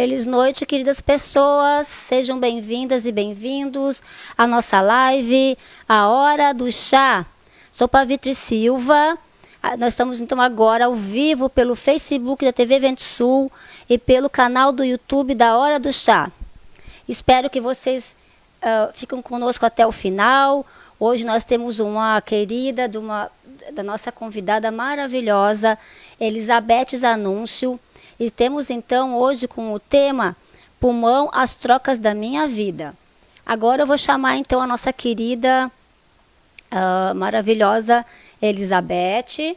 Feliz noite, queridas pessoas. Sejam bem-vindas e bem-vindos à nossa live, A Hora do Chá. Sou Pavitri Silva. Nós estamos então agora ao vivo pelo Facebook da TV Vento Sul e pelo canal do YouTube da Hora do Chá. Espero que vocês fiquem conosco até o final. Hoje nós temos uma querida da nossa convidada maravilhosa, Elizabeth Zanúncio. E temos então hoje com o tema Pulmão, as trocas da minha vida. Agora eu vou chamar então a nossa querida, maravilhosa Elizabeth.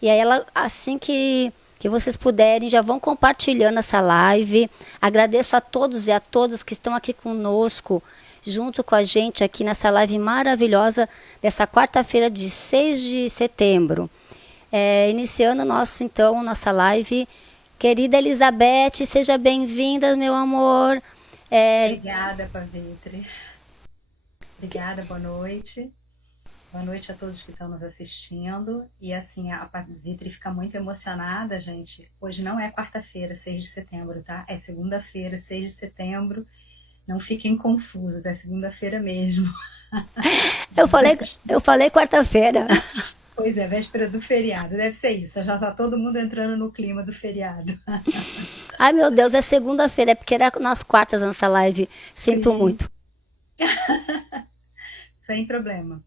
E aí ela, assim que vocês puderem, já vão compartilhando essa live. Agradeço a todos e a todas que estão aqui conosco, junto com a gente aqui nessa live maravilhosa dessa quarta-feira de 6 de setembro. Iniciando nossa live. Querida Elizabeth, seja bem-vinda, meu amor. Obrigada, Pavitri. Obrigada, boa noite. Boa noite a todos que estão nos assistindo. E assim, a Pavitri fica muito emocionada, gente. Hoje não é quarta-feira, 6 de setembro, tá? É segunda-feira, 6 de setembro. Não fiquem confusos, é segunda-feira mesmo. Eu falei quarta-feira. Pois é, véspera do feriado. Deve ser isso, já está todo mundo entrando no clima do feriado. Ai, meu Deus, é segunda-feira, é porque era nas quartas nessa live. Sinto muito. Sem problema.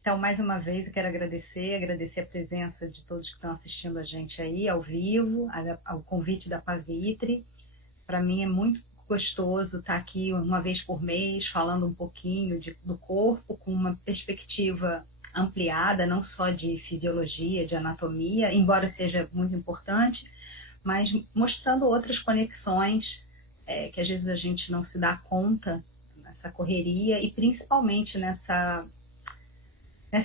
Então, mais uma vez, eu quero agradecer a presença de todos que estão assistindo a gente aí, ao vivo, ao convite da Pavitri. Para mim é muito gostoso estar aqui uma vez por mês, falando um pouquinho do corpo, com uma perspectiva ampliada, não só de fisiologia, de anatomia, embora seja muito importante, mas mostrando outras conexões que às vezes a gente não se dá conta nessa correria e principalmente nessa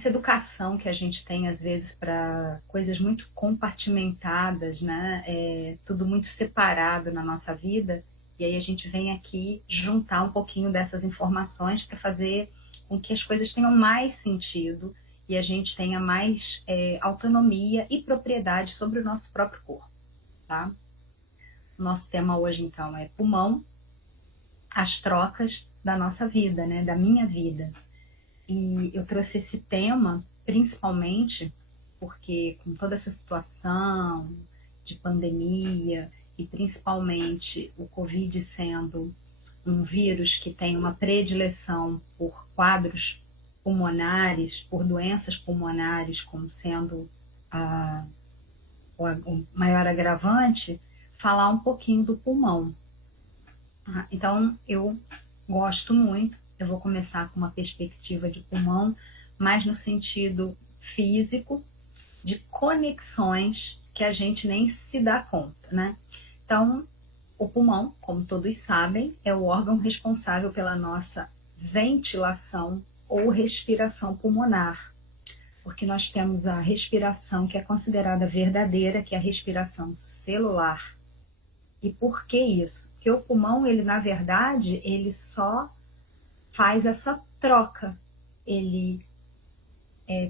educação que a gente tem às vezes para coisas muito compartimentadas, né? Tudo muito separado na nossa vida, e aí a gente vem aqui juntar um pouquinho dessas informações para fazer com que as coisas tenham mais sentido e a gente tenha mais autonomia e propriedade sobre o nosso próprio corpo, tá? O nosso tema hoje então é pulmão, as trocas da nossa vida, né? Da minha vida. E eu trouxe esse tema principalmente porque com toda essa situação de pandemia e principalmente o Covid sendo um vírus que tem uma predileção por quadros pulmonares, por doenças pulmonares como sendo o maior agravante, falar um pouquinho do pulmão. Então, eu gosto muito. Eu vou começar com uma perspectiva de pulmão, mais no sentido físico, de conexões que a gente nem se dá conta, né? Então, o pulmão, como todos sabem, é o órgão responsável pela nossa ventilação ou respiração pulmonar, porque nós temos a respiração que é considerada verdadeira, que é a respiração celular. E por que isso? Porque o pulmão, ele na verdade, ele só faz essa troca. Ele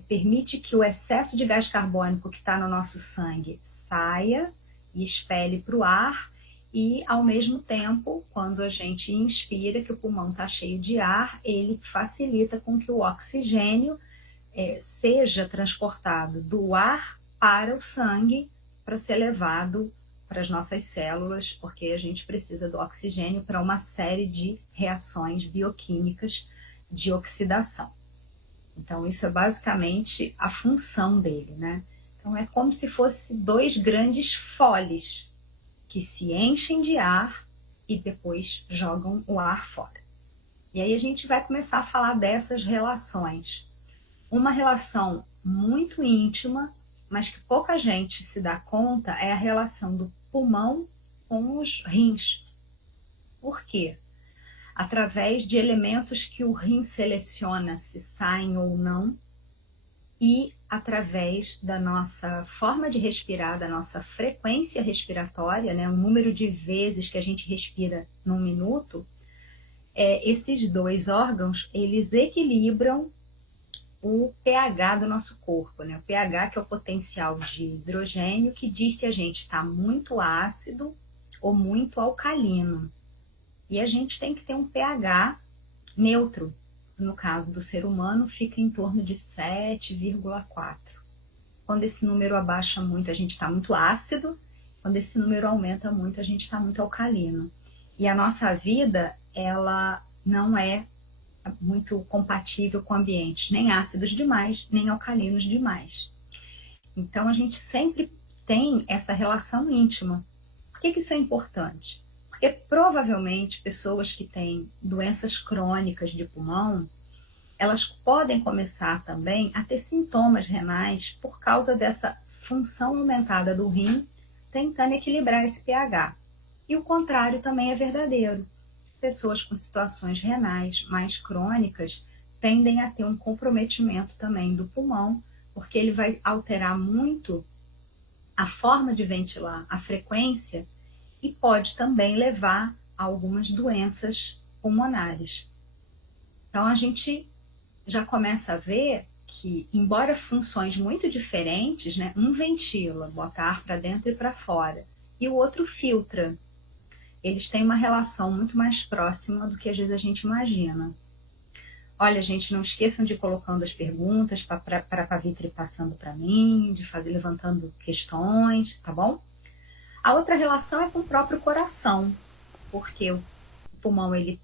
permite que o excesso de gás carbônico que está no nosso sangue saia e espelhe para o ar, e ao mesmo tempo, quando a gente inspira, que o pulmão está cheio de ar, ele facilita com que o oxigênio seja transportado do ar para o sangue para ser levado para as nossas células, porque a gente precisa do oxigênio para uma série de reações bioquímicas de oxidação. Então, isso é basicamente a função dele, né? Então, é como se fosse dois grandes foles que se enchem de ar e depois jogam o ar fora. E aí a gente vai começar a falar dessas relações. Uma relação muito íntima, mas que pouca gente se dá conta, é a relação do pulmão com os rins. Por quê? Através de elementos que o rim seleciona se saem ou não, e através da nossa forma de respirar, da nossa frequência respiratória, né, o número de vezes que a gente respira num minuto, esses dois órgãos, eles equilibram o pH do nosso corpo, né? O pH, que é o potencial de hidrogênio, que diz se a gente está muito ácido ou muito alcalino. E a gente tem que ter um pH neutro. No caso do ser humano, fica em torno de 7,4. Quando esse número abaixa muito, a gente está muito ácido. Quando esse número aumenta muito, a gente está muito alcalino. E a nossa vida, ela não é muito compatível com ambientes nem ácidos demais, nem alcalinos demais. Então, a gente sempre tem essa relação íntima. Por que isso é importante? Porque provavelmente pessoas que têm doenças crônicas de pulmão, elas podem começar também a ter sintomas renais por causa dessa função aumentada do rim, tentando equilibrar esse pH. E o contrário também é verdadeiro. Pessoas com situações renais mais crônicas tendem a ter um comprometimento também do pulmão, porque ele vai alterar muito a forma de ventilar, a frequência, e pode também levar a algumas doenças pulmonares. Então, a gente já começa a ver que, embora funções muito diferentes, né, um ventila, bota ar para dentro e para fora, e o outro filtra, eles têm uma relação muito mais próxima do que às vezes a gente imagina. Olha, gente, não esqueçam de ir colocando as perguntas para a Pavitri passando para mim, de fazer levantando questões, tá bom? A outra relação é com o próprio coração, porque o pulmão ele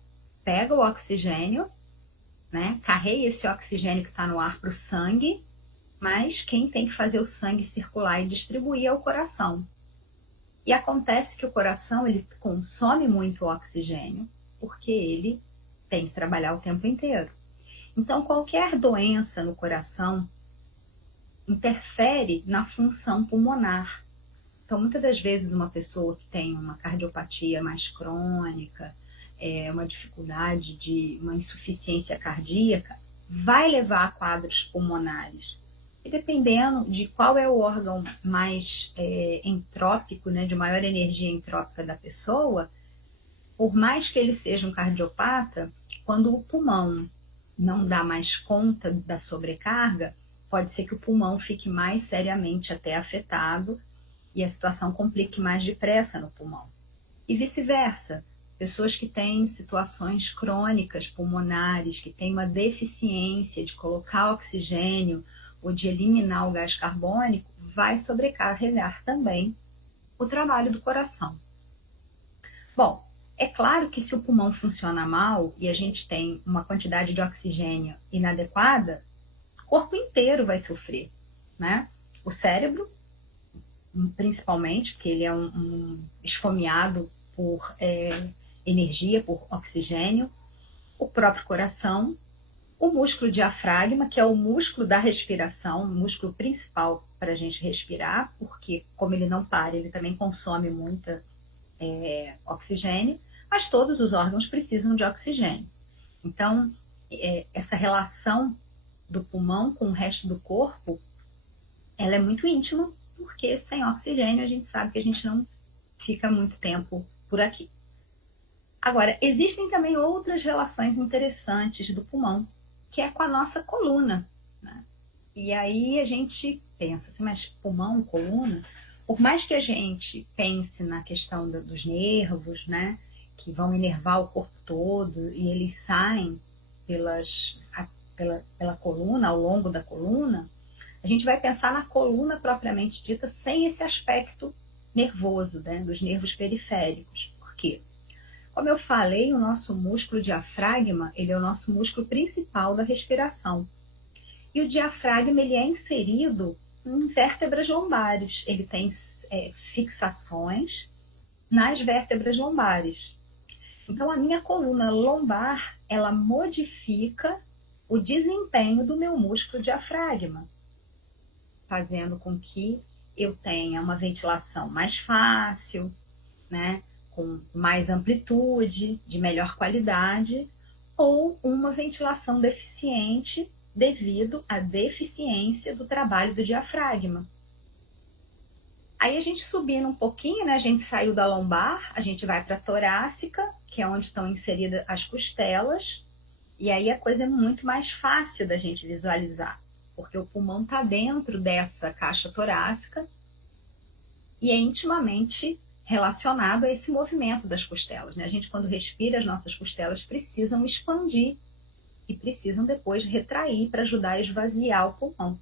pega o oxigênio, né? Carrega esse oxigênio que está no ar para o sangue, mas quem tem que fazer o sangue circular e distribuir é o coração. E acontece que o coração ele consome muito oxigênio, porque ele tem que trabalhar o tempo inteiro. Então, qualquer doença no coração interfere na função pulmonar. Então, muitas das vezes, uma pessoa que tem uma cardiopatia mais crônica, uma dificuldade de uma insuficiência cardíaca, vai levar a quadros pulmonares. E dependendo de qual é o órgão mais entrópico, né, de maior energia entrópica da pessoa, por mais que ele seja um cardiopata, quando o pulmão não dá mais conta da sobrecarga, pode ser que o pulmão fique mais seriamente até afetado e a situação complique mais depressa no pulmão. E vice-versa, pessoas que têm situações crônicas pulmonares, que têm uma deficiência de colocar oxigênio ou de eliminar o gás carbônico, vai sobrecarregar também o trabalho do coração. Bom, é claro que se o pulmão funciona mal e a gente tem uma quantidade de oxigênio inadequada, o corpo inteiro vai sofrer, né? O cérebro, principalmente, porque ele é esfomeado por energia, por oxigênio, o próprio coração, o músculo diafragma, que é o músculo da respiração, o músculo principal para a gente respirar, porque como ele não para, ele também consome muita oxigênio, mas todos os órgãos precisam de oxigênio. Então, essa relação do pulmão com o resto do corpo, ela é muito íntima, porque sem oxigênio a gente sabe que a gente não fica muito tempo por aqui. Agora, existem também outras relações interessantes do pulmão, que é com a nossa coluna, né? E aí a gente pensa assim, mas pulmão, coluna? Por mais que a gente pense na questão dos nervos, né, que vão inervar o corpo todo e eles saem pela coluna, ao longo da coluna, a gente vai pensar na coluna propriamente dita sem esse aspecto nervoso, né, dos nervos periféricos. Por quê? Como eu falei, o nosso músculo diafragma, ele é o nosso músculo principal da respiração. E o diafragma, ele é inserido em vértebras lombares. Ele tem fixações nas vértebras lombares. Então, a minha coluna lombar, ela modifica o desempenho do meu músculo diafragma, fazendo com que eu tenha uma ventilação mais fácil, né, com mais amplitude, de melhor qualidade, ou uma ventilação deficiente devido à deficiência do trabalho do diafragma. Aí a gente subindo um pouquinho, né, a gente saiu da lombar, a gente vai para a torácica, que é onde estão inseridas as costelas, e aí a coisa é muito mais fácil da gente visualizar, porque o pulmão está dentro dessa caixa torácica e é intimamente relacionado a esse movimento das costelas, né? A gente, quando respira, as nossas costelas precisam expandir e precisam depois retrair para ajudar a esvaziar o pulmão.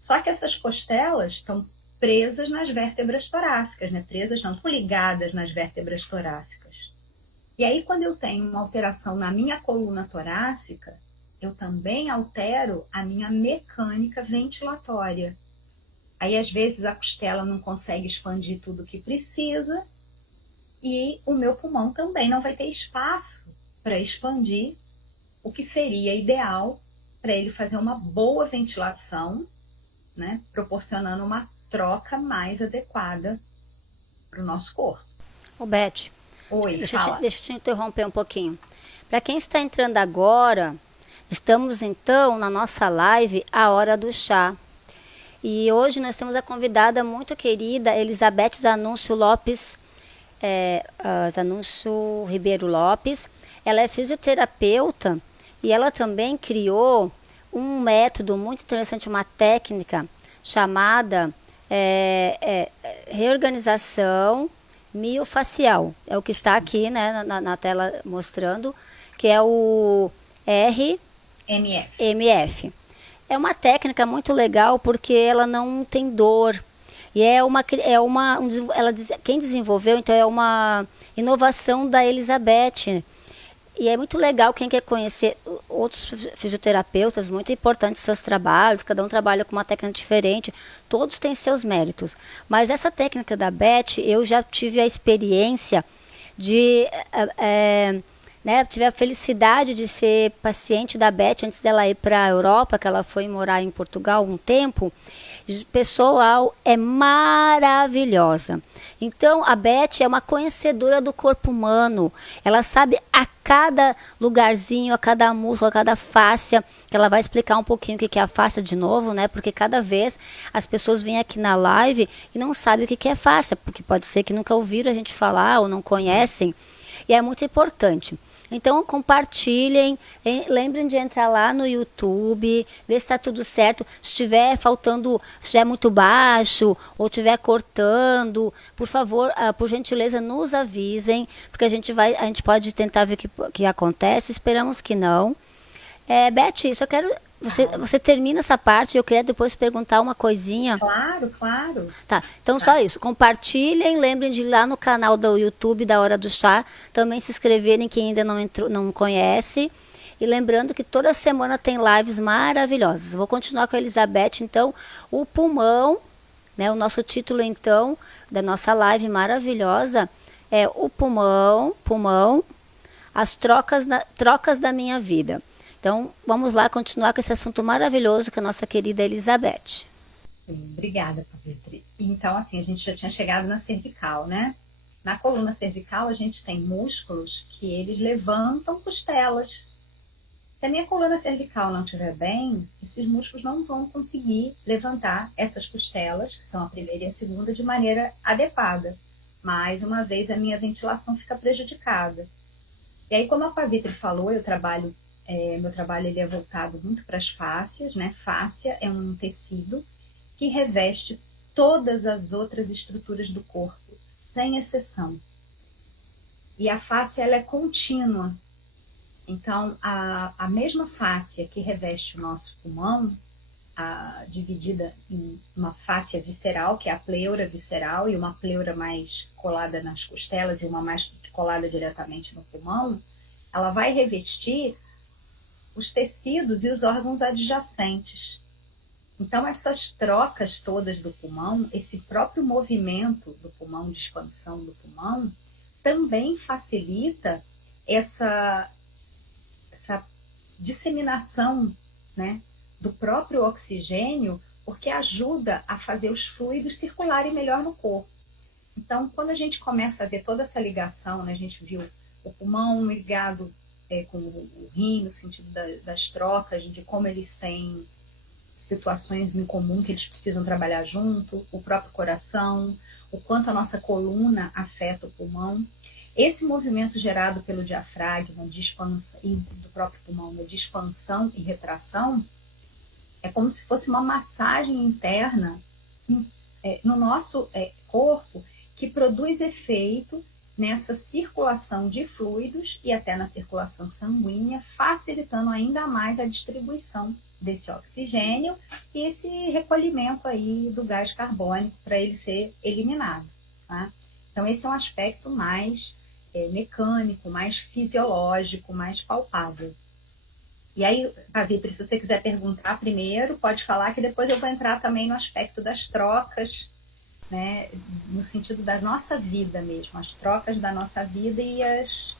Só que essas costelas estão presas nas vértebras torácicas, né? Presas não, estão ligadas nas vértebras torácicas. E aí, quando eu tenho uma alteração na minha coluna torácica, eu também altero a minha mecânica ventilatória. Aí, às vezes, a costela não consegue expandir tudo o que precisa e o meu pulmão também não vai ter espaço para expandir o que seria ideal para ele fazer uma boa ventilação, né? Proporcionando uma troca mais adequada para o nosso corpo. Ô, Beth, Oi, fala. deixa eu te interromper um pouquinho. Para quem está entrando agora, estamos então na nossa live A Hora do Chá. E hoje nós temos a convidada muito querida, Elizabeth Zanúncio Lopes, Zanúncio Ribeiro Lopes. Ela é fisioterapeuta e ela também criou um método muito interessante, uma técnica chamada reorganização miofacial. É o que está aqui, né, na tela mostrando, que é o RMF. É uma técnica muito legal porque ela não tem dor. E quem desenvolveu, então, é uma inovação da Elizabeth. E é muito legal quem quer conhecer outros fisioterapeutas, muito importantes seus trabalhos, cada um trabalha com uma técnica diferente, todos têm seus méritos. Mas essa técnica da Beth, eu já tive a experiência de... tive a felicidade de ser paciente da Beth antes dela ir para a Europa, que ela foi morar em Portugal um tempo. Pessoal, é maravilhosa. Então, a Beth é uma conhecedora do corpo humano. Ela sabe a cada lugarzinho, a cada músculo, a cada fáscia, que ela vai explicar um pouquinho o que é a fáscia de novo, né? Porque cada vez as pessoas vêm aqui na live e não sabem o que é fáscia, porque pode ser que nunca ouviram a gente falar ou não conhecem. E é muito importante. Então, compartilhem, lembrem de entrar lá no YouTube, ver se está tudo certo. Se estiver faltando, se estiver muito baixo ou estiver cortando, por favor, por gentileza, nos avisem, porque a gente pode tentar ver o que acontece, esperamos que não. Beth, só quero... Você termina essa parte e eu queria depois perguntar uma coisinha. Claro, claro. Tá, então só isso. Compartilhem, lembrem de ir lá no canal do YouTube da Hora do Chá, também se inscreverem quem ainda não conhece. E lembrando que toda semana tem lives maravilhosas. Vou continuar com a Elizabeth, então, o pulmão, né? O nosso título, então, da nossa live maravilhosa é o pulmão, as trocas da minha vida. Então, vamos lá continuar com esse assunto maravilhoso com a nossa querida Elizabeth. Obrigada, Pavitri. Então, assim, a gente já tinha chegado na cervical, né? Na coluna cervical, a gente tem músculos que eles levantam costelas. Se a minha coluna cervical não estiver bem, esses músculos não vão conseguir levantar essas costelas, que são a primeira e a segunda, de maneira adequada. Mais uma vez, a minha ventilação fica prejudicada. E aí, como a Pavitri falou, meu trabalho ele é voltado muito para as fáscias, né? Fáscia é um tecido que reveste todas as outras estruturas do corpo, sem exceção. E a fáscia, ela é contínua. Então, a mesma fáscia que reveste o nosso pulmão, dividida em uma fáscia visceral, que é a pleura visceral, e uma pleura mais colada nas costelas e uma mais colada diretamente no pulmão, ela vai revestir os tecidos e os órgãos adjacentes. Então, essas trocas todas do pulmão, esse próprio movimento do pulmão, de expansão do pulmão, também facilita essa disseminação, né, do próprio oxigênio, porque ajuda a fazer os fluidos circularem melhor no corpo. Então, quando a gente começa a ver toda essa ligação, né, a gente viu o pulmão ligado com o rim, no sentido das trocas, de como eles têm situações em comum que eles precisam trabalhar junto, o próprio coração, o quanto a nossa coluna afeta o pulmão. Esse movimento gerado pelo diafragma de expansão, e do próprio pulmão, de expansão e retração, é como se fosse uma massagem interna no nosso corpo, que produz efeito nessa circulação de fluidos e até na circulação sanguínea, facilitando ainda mais a distribuição desse oxigênio e esse recolhimento aí do gás carbônico para ele ser eliminado, tá? Então esse é um aspecto mais mecânico, mais fisiológico, mais palpável. E aí, Fabi, se você quiser perguntar primeiro, pode falar, que depois eu vou entrar também no aspecto das trocas, né, no sentido da nossa vida mesmo, as trocas da nossa vida e as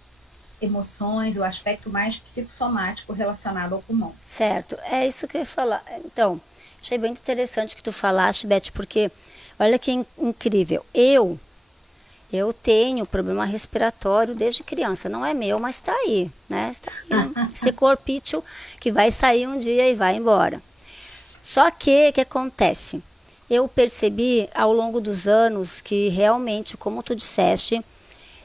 emoções, o aspecto mais psicossomático relacionado ao pulmão. Certo, é isso que eu ia falar. Então, achei bem interessante o que tu falaste, Beth, porque olha que incrível. Eu tenho problema respiratório desde criança. Não é meu, mas está aí, né? Está aí, né? Esse corpício que vai sair um dia e vai embora. Só que, o que acontece? Eu percebi ao longo dos anos que realmente, como tu disseste,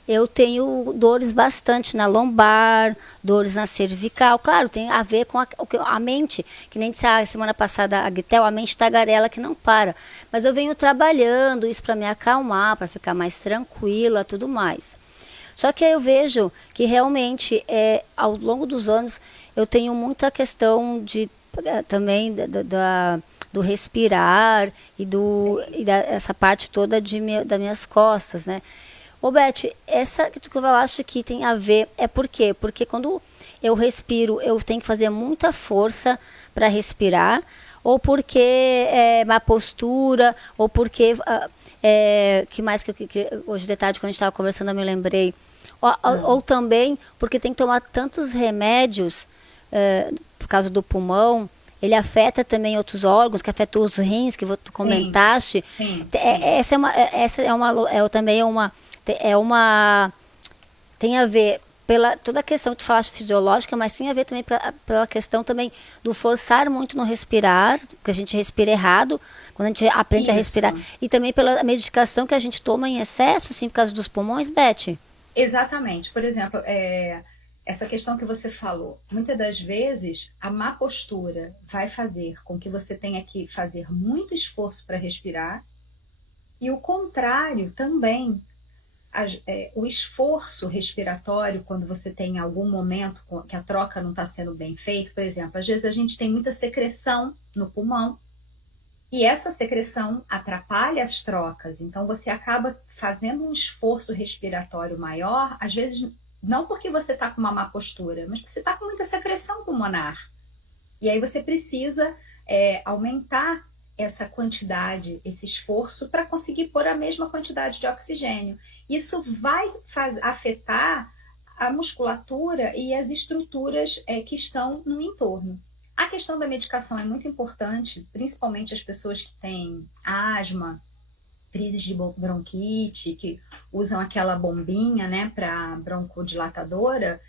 eu tenho dores bastante na lombar, dores na cervical. Claro, tem a ver com a mente, que nem disse a semana passada a Guitel, a mente tagarela que não para. Mas eu venho trabalhando isso para me acalmar, para ficar mais tranquila, tudo mais. Só que eu vejo que realmente, ao longo dos anos, eu tenho muita questão de também do respirar e essa parte toda das minhas costas, né? Ô Beth, essa que eu acho que tem a ver, por quê? Porque quando eu respiro, eu tenho que fazer muita força para respirar, ou porque é má postura, ou porque, que mais que hoje de tarde, quando a gente estava conversando, eu me lembrei, ou também porque tem que tomar tantos remédios por causa do pulmão, ele afeta também outros órgãos, que afeta os rins, que tu comentaste. Sim. Também tem a ver pela toda a questão que tu falaste fisiológica, mas tem a ver também pela questão também do forçar muito no respirar, que a gente respira errado, quando a gente aprende a respirar, e também pela medicação que a gente toma em excesso, assim, por causa dos pulmões, Beth? Exatamente. Por exemplo, essa questão que você falou, muitas das vezes a má postura vai fazer com que você tenha que fazer muito esforço para respirar, e o contrário também. O esforço respiratório, quando você tem algum momento que a troca não está sendo bem feita, por exemplo, às vezes a gente tem muita secreção no pulmão e essa secreção atrapalha as trocas, então você acaba fazendo um esforço respiratório maior, às vezes não porque você está com uma má postura, mas porque você está com muita secreção pulmonar. E aí você precisa aumentar essa quantidade, esse esforço para conseguir pôr a mesma quantidade de oxigênio. Isso vai afetar a musculatura e as estruturas que estão no entorno. A questão da medicação é muito importante, principalmente as pessoas que têm asma, crises de bronquite, que usam aquela bombinha, né, para broncodilatadora,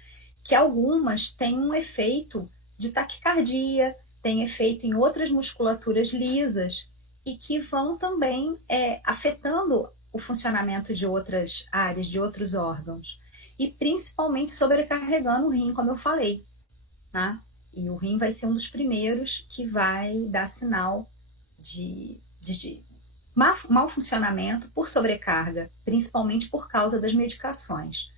que algumas têm um efeito de taquicardia, tem efeito em outras musculaturas lisas e que vão também afetando o funcionamento de outras áreas, de outros órgãos. E principalmente sobrecarregando o rim, como eu falei, tá? E o rim vai ser um dos primeiros que vai dar sinal de mau funcionamento por sobrecarga, principalmente por causa das medicações.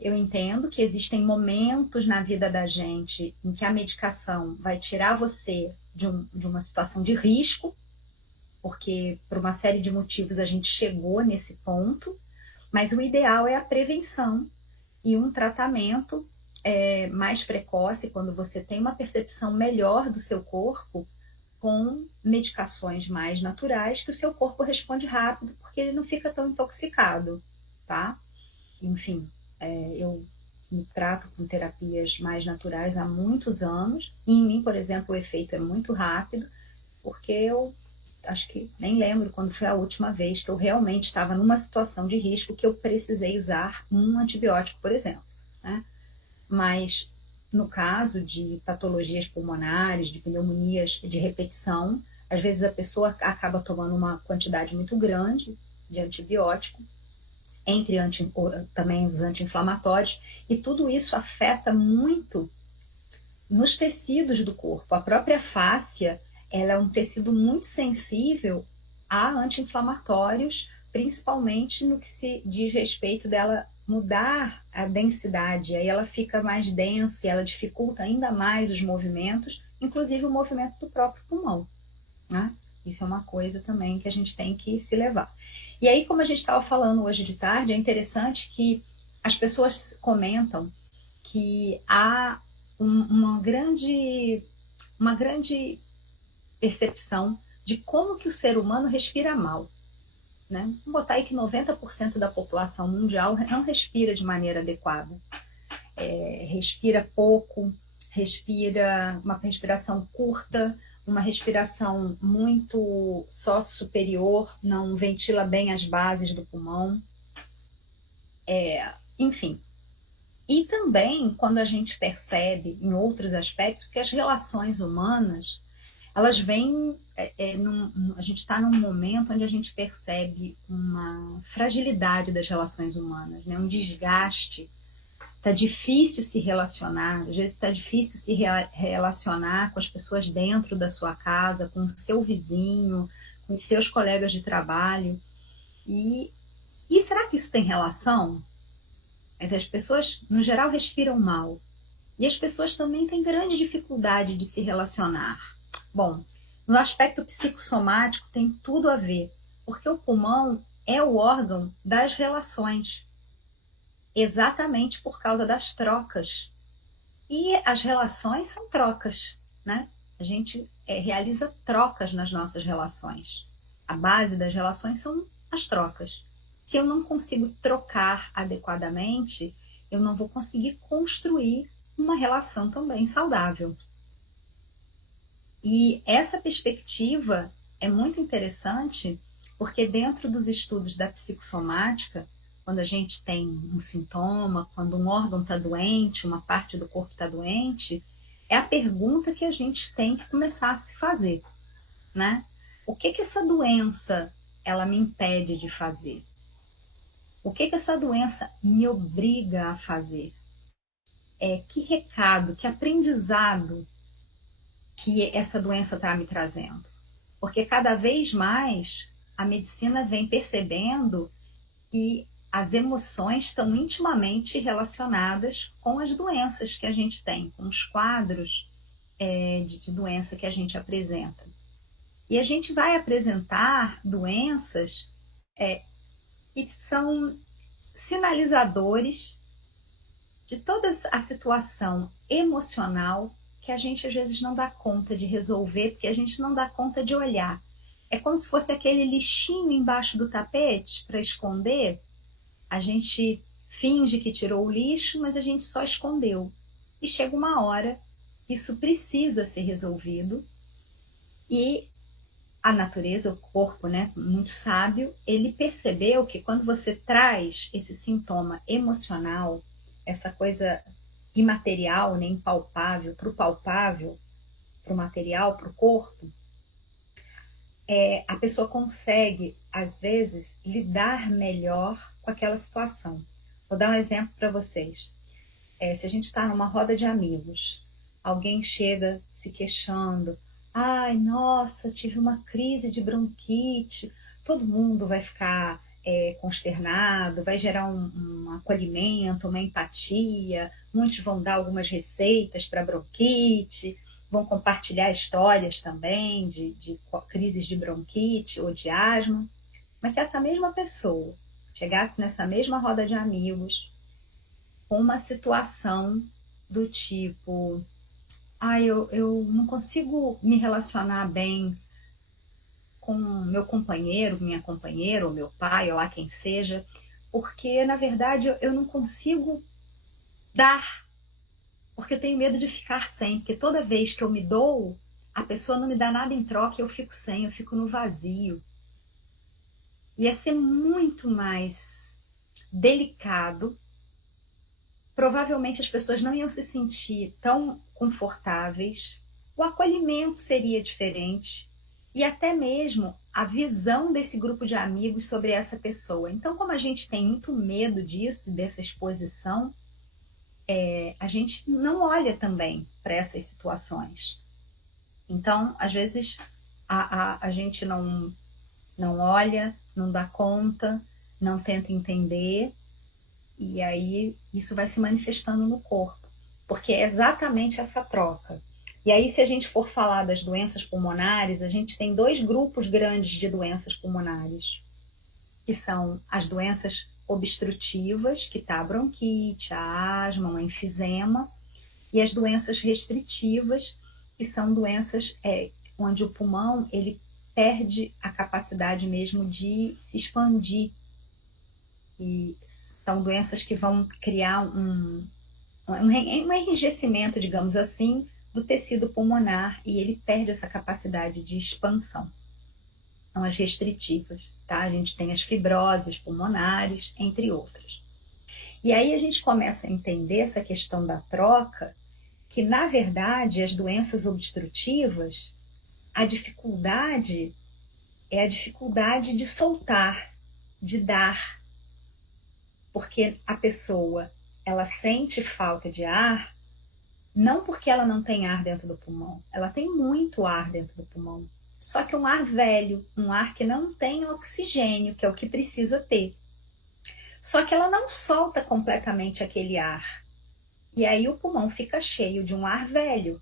Eu entendo que existem momentos na vida da gente em que a medicação vai tirar você de uma situação de risco, porque por uma série de motivos a gente chegou nesse ponto, mas o ideal é a prevenção e um tratamento mais precoce, quando você tem uma percepção melhor do seu corpo, com medicações mais naturais, que o seu corpo responde rápido, porque ele não fica tão intoxicado, tá? Enfim, eu me trato com terapias mais naturais há muitos anos. E em mim, por exemplo, o efeito é muito rápido, porque eu acho que nem lembro quando foi a última vez que eu realmente estava numa situação de risco que eu precisei usar um antibiótico, por exemplo, né? Mas no caso de patologias pulmonares, de pneumonias de repetição, às vezes a pessoa acaba tomando uma quantidade muito grande de antibiótico, entre também os anti-inflamatórios, e tudo isso afeta muito nos tecidos do corpo. A própria fáscia, ela é um tecido muito sensível a anti-inflamatórios, principalmente no que se diz respeito dela mudar a densidade, aí ela fica mais densa e ela dificulta ainda mais os movimentos, inclusive o movimento do próprio pulmão, né? Isso é uma coisa também que a gente tem que se levar. E aí, como a gente estava falando hoje de tarde, é interessante que as pessoas comentam que há uma grande percepção de como que o ser humano respira mal. Né? Vamos botar aí que 90% da população mundial não respira de maneira adequada. Respira pouco, respira uma respiração curta, uma respiração muito só superior, não ventila bem as bases do pulmão. Enfim. E também quando a gente percebe em outros aspectos que as relações humanas, elas vêm, a gente está num momento onde a gente percebe uma fragilidade das relações humanas, né? Um desgaste. Está difícil se relacionar, às vezes está difícil se relacionar com as pessoas dentro da sua casa, com o seu vizinho, com os seus colegas de trabalho. E será que isso tem relação? As pessoas, no geral, respiram mal. E as pessoas também têm grande dificuldade de se relacionar. Bom, no aspecto psicossomático tem tudo a ver, porque o pulmão é o órgão das relações, exatamente por causa das trocas. E as relações são trocas, né? A gente realiza trocas nas nossas relações. A base das relações são as trocas. Se eu não consigo trocar adequadamente, eu não vou conseguir construir uma relação também saudável. E essa perspectiva é muito interessante, porque dentro dos estudos da psicossomática, quando a gente tem um sintoma, quando um órgão está doente, uma parte do corpo está doente, é a pergunta que a gente tem que começar a se fazer, né? O que essa doença ela me impede de fazer? O que essa doença me obriga a fazer? Que recado, que aprendizado que essa doença está me trazendo? Porque cada vez mais a medicina vem percebendo que as emoções estão intimamente relacionadas com as doenças que a gente tem, com os quadros de doença que a gente apresenta. E a gente vai apresentar doenças que são sinalizadores de toda a situação emocional que a gente às vezes não dá conta de resolver, porque a gente não dá conta de olhar. É como se fosse aquele lixinho embaixo do tapete para esconder. A gente finge que tirou o lixo, mas a gente só escondeu. E chega uma hora que isso precisa ser resolvido e a natureza, o corpo, né, muito sábio, ele percebeu que quando você traz esse sintoma emocional, essa coisa imaterial, nem palpável, para o material, para o corpo, a pessoa consegue, às vezes, lidar melhor com aquela situação. Vou dar um exemplo para vocês. Se a gente está numa roda de amigos, alguém chega se queixando, ai, nossa, tive uma crise de bronquite, todo mundo vai ficar consternado, vai gerar um acolhimento, uma empatia, muitos vão dar algumas receitas para bronquite, vão compartilhar histórias também de crises de bronquite ou de asma. Mas se essa mesma pessoa chegasse nessa mesma roda de amigos com uma situação do tipo, eu não consigo me relacionar bem com meu companheiro, minha companheira, ou meu pai, ou lá quem seja, porque, na verdade, eu não consigo dar, porque eu tenho medo de ficar sem, porque toda vez que eu me dou, a pessoa não me dá nada em troca e eu fico sem, eu fico no vazio. Ia ser muito mais delicado, provavelmente as pessoas não iam se sentir tão confortáveis, o acolhimento seria diferente e até mesmo a visão desse grupo de amigos sobre essa pessoa. Então, como a gente tem muito medo disso, dessa exposição, a gente não olha também para essas situações. Então, às vezes, a gente não olha, não dá conta, não tenta entender, e aí isso vai se manifestando no corpo, porque é exatamente essa troca. E aí, se a gente for falar das doenças pulmonares, a gente tem dois grupos grandes de doenças pulmonares, que são as doenças obstrutivas, que está a bronquite, a asma, o enfisema, e as doenças restritivas, que são doenças onde o pulmão ele perde a capacidade mesmo de se expandir. E são doenças que vão criar um enrijecimento, digamos assim, do tecido pulmonar, e ele perde essa capacidade de expansão. São as restritivas, tá? A gente tem as fibroses pulmonares, entre outras. E aí a gente começa a entender essa questão da troca, que na verdade as doenças obstrutivas, a dificuldade é a dificuldade de soltar, de dar. Porque a pessoa, ela sente falta de ar, não porque ela não tem ar dentro do pulmão, ela tem muito ar dentro do pulmão. Só que um ar velho, um ar que não tem oxigênio, que é o que precisa ter. Só que ela não solta completamente aquele ar. E aí o pulmão fica cheio de um ar velho.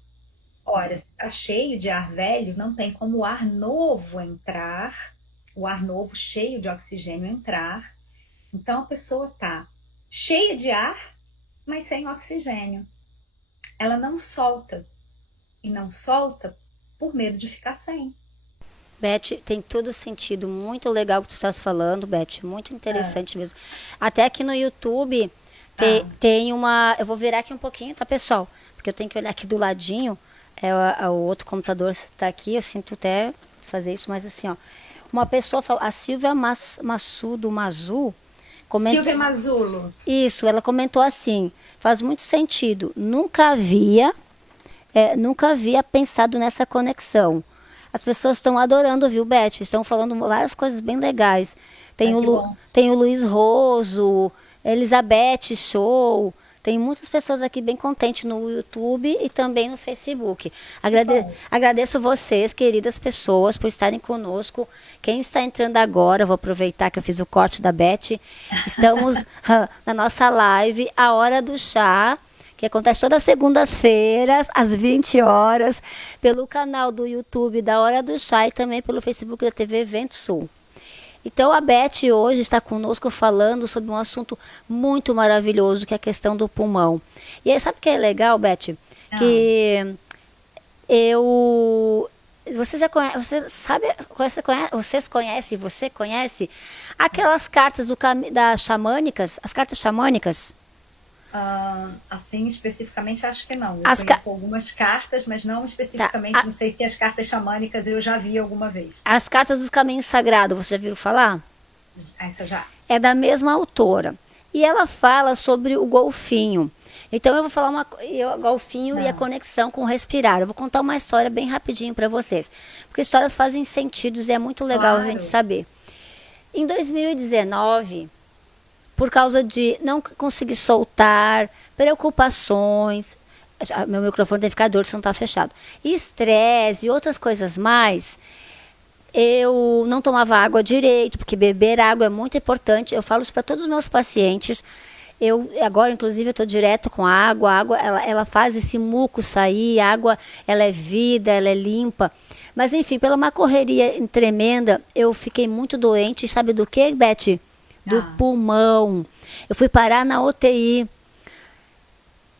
Ora, se está cheio de ar velho, não tem como o ar novo entrar, o ar novo cheio de oxigênio entrar. Então a pessoa está cheia de ar, mas sem oxigênio. Ela não solta. E não solta por medo de ficar sem. Beth, tem todo sentido, muito legal o que tu estás falando, Beth, muito interessante mesmo. Até aqui no YouTube tem uma... Eu vou virar aqui um pouquinho, tá, pessoal? Porque eu tenho que olhar aqui do ladinho, o outro computador está aqui, eu sinto até fazer isso, mas assim, ó. Uma pessoa falou, a Silvia Massudo Mazu, comentou... Silvia Mazulo. Isso, ela comentou assim, faz muito sentido, nunca havia pensado nessa conexão. As pessoas estão adorando, viu, Beth? Estão falando várias coisas bem legais. Tem o Luiz Roso, Elizabeth Show. Tem muitas pessoas aqui bem contentes no YouTube e também no Facebook. Agradeço vocês, queridas pessoas, por estarem conosco. Quem está entrando agora, vou aproveitar que eu fiz o corte da Beth. Estamos na nossa live, A Hora do Chá, que acontece todas as segundas-feiras, às 20 horas, pelo canal do YouTube da Hora do Chá e também pelo Facebook da TV Vento Sul. Então, a Beth hoje está conosco falando sobre um assunto muito maravilhoso, que é a questão do pulmão. E aí, sabe o que é legal, Beth? Que você conhece aquelas cartas das xamânicas, as cartas xamânicas? Assim, especificamente, acho que não. Eu conheço algumas cartas, mas não especificamente. Não sei se as cartas xamânicas eu já vi alguma vez. As cartas dos caminhos sagrados, você já viu falar? Essa já. É da mesma autora. E ela fala sobre o golfinho. Então eu vou falar golfinho e a conexão com o respirar. Eu vou contar uma história bem rapidinho para vocês. Porque histórias fazem sentido e é muito legal a gente saber. Em 2019... por causa de não conseguir soltar, preocupações, meu microfone deve ficar duro se não está fechado, estresse e outras coisas mais, eu não tomava água direito, porque beber água é muito importante. Eu falo isso para todos os meus pacientes. Agora, inclusive, eu estou direto com a água. A água, ela faz esse muco sair, a água, ela é vida, ela é limpa. Mas, enfim, pela uma correria tremenda, eu fiquei muito doente. Sabe do que, Beth? Do pulmão. Eu fui parar na UTI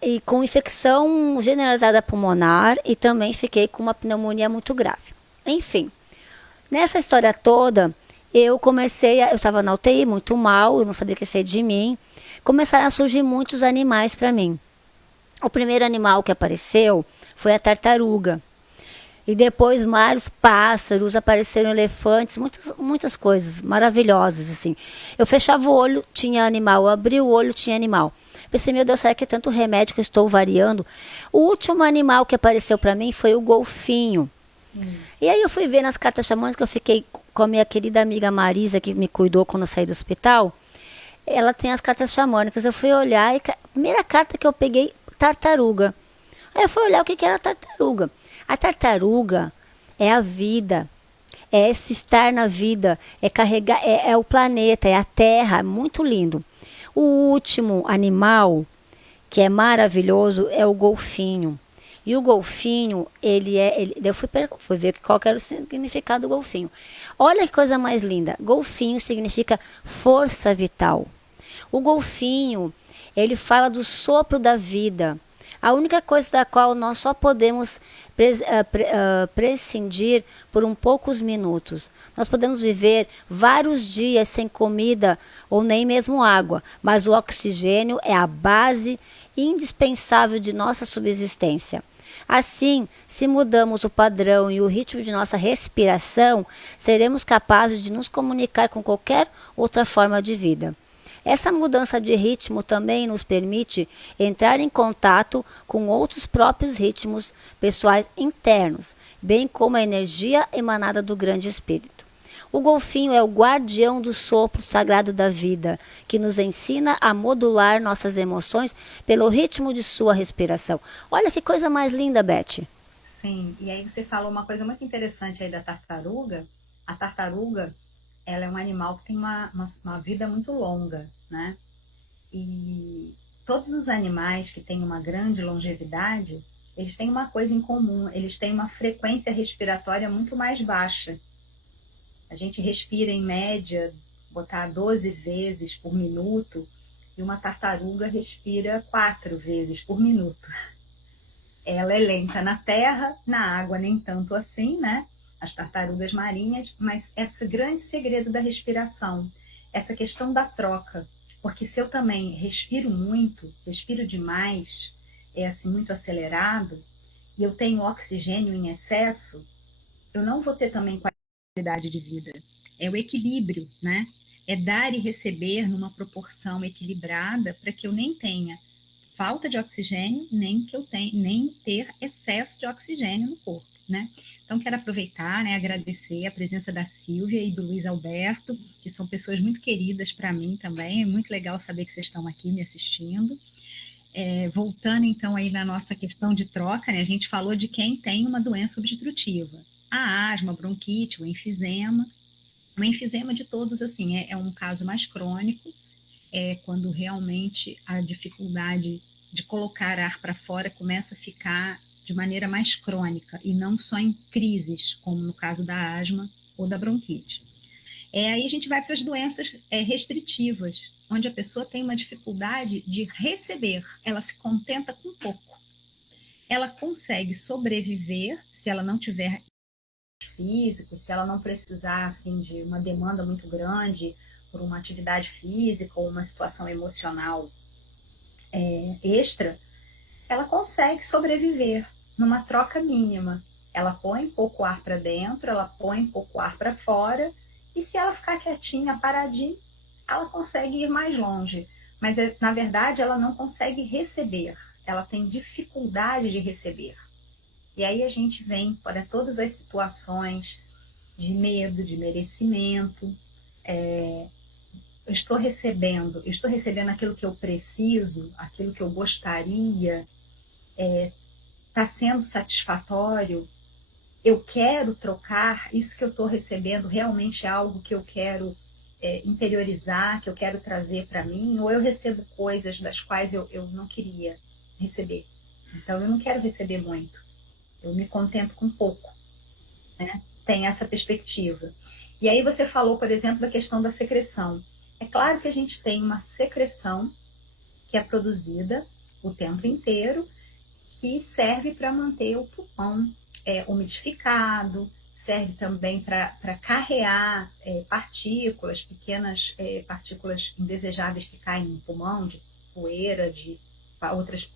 e com infecção generalizada pulmonar e também fiquei com uma pneumonia muito grave. Enfim, nessa história toda, eu estava na UTI muito mal, eu não sabia o que ser de mim. Começaram a surgir muitos animais para mim. O primeiro animal que apareceu foi a tartaruga. E depois vários pássaros, apareceram elefantes, muitas coisas maravilhosas, assim. Eu fechava o olho, tinha animal. Eu abria o olho, tinha animal. Pensei, meu Deus, será que é tanto remédio que eu estou variando? O último animal que apareceu para mim foi o golfinho. E aí eu fui ver nas cartas xamânicas, eu fiquei com a minha querida amiga Marisa, que me cuidou quando eu saí do hospital. Ela tem as cartas xamânicas. Eu fui olhar e a primeira carta que eu peguei, tartaruga. Aí eu fui olhar o que era tartaruga. A tartaruga é a vida, é esse estar na vida, é carregar, é o planeta, é a Terra, é muito lindo. O último animal que é maravilhoso é o golfinho. E o golfinho, eu fui ver qual que era o significado do golfinho. Olha que coisa mais linda. Golfinho significa força vital. O golfinho, ele fala do sopro da vida. A única coisa da qual nós só podemos prescindir por poucos minutos. Nós podemos viver vários dias sem comida ou nem mesmo água, mas o oxigênio é a base indispensável de nossa subsistência. Assim, se mudamos o padrão e o ritmo de nossa respiração, seremos capazes de nos comunicar com qualquer outra forma de vida. Essa mudança de ritmo também nos permite entrar em contato com outros próprios ritmos pessoais internos, bem como a energia emanada do grande espírito. O golfinho é o guardião do sopro sagrado da vida, que nos ensina a modular nossas emoções pelo ritmo de sua respiração. Olha que coisa mais linda, Beth. Sim, e aí você falou uma coisa muito interessante aí da tartaruga. A tartaruga, ela é um animal que tem uma vida muito longa, né? E todos os animais que têm uma grande longevidade, eles têm uma coisa em comum, eles têm uma frequência respiratória muito mais baixa. A gente respira em média, botar 12 vezes por minuto, e uma tartaruga respira 4 vezes por minuto. Ela é lenta na terra, na água nem tanto assim, né? As tartarugas marinhas, mas esse grande segredo da respiração, essa questão da troca, porque se eu também respiro muito, respiro demais, é assim muito acelerado, e eu tenho oxigênio em excesso, eu não vou ter também qualidade de vida. É o equilíbrio, né? É dar e receber numa proporção equilibrada para que eu nem tenha falta de oxigênio, nem que eu tenha, nem ter excesso de oxigênio no corpo, né? Então, quero aproveitar, né, agradecer a presença da Silvia e do Luiz Alberto, que são pessoas muito queridas para mim também. É muito legal saber que vocês estão aqui me assistindo. Voltando, então, aí na nossa questão de troca, né, a gente falou de quem tem uma doença obstrutiva. A asma, a bronquite, o enfisema. O enfisema de todos, assim, é um caso mais crônico, quando realmente a dificuldade de colocar ar para fora começa a ficar de maneira mais crônica e não só em crises, como no caso da asma ou da bronquite. Aí a gente vai para as doenças restritivas, onde a pessoa tem uma dificuldade de receber, ela se contenta com pouco. Ela consegue sobreviver se ela não tiver físico, se ela não precisar assim de uma demanda muito grande por uma atividade física ou uma situação emocional extra, ela consegue sobreviver numa troca mínima. Ela põe pouco ar para dentro, ela põe pouco ar para fora, e se ela ficar quietinha, paradinha, ela consegue ir mais longe. Mas, na verdade, ela não consegue receber, ela tem dificuldade de receber. E aí a gente vem para todas as situações de medo, de merecimento. Eu estou recebendo aquilo que eu preciso, aquilo que eu gostaria, está sendo satisfatório, eu quero trocar, isso que eu estou recebendo realmente é algo que eu quero interiorizar, que eu quero trazer para mim, ou eu recebo coisas das quais eu não queria receber. Então, eu não quero receber muito, eu me contento com pouco, né? Tem essa perspectiva. E aí você falou, por exemplo, da questão da secreção. É claro que a gente tem uma secreção que é produzida o tempo inteiro, que serve para manter o pulmão umidificado, serve também para carrear partículas, pequenas partículas indesejáveis que caem no pulmão, de poeira, de outras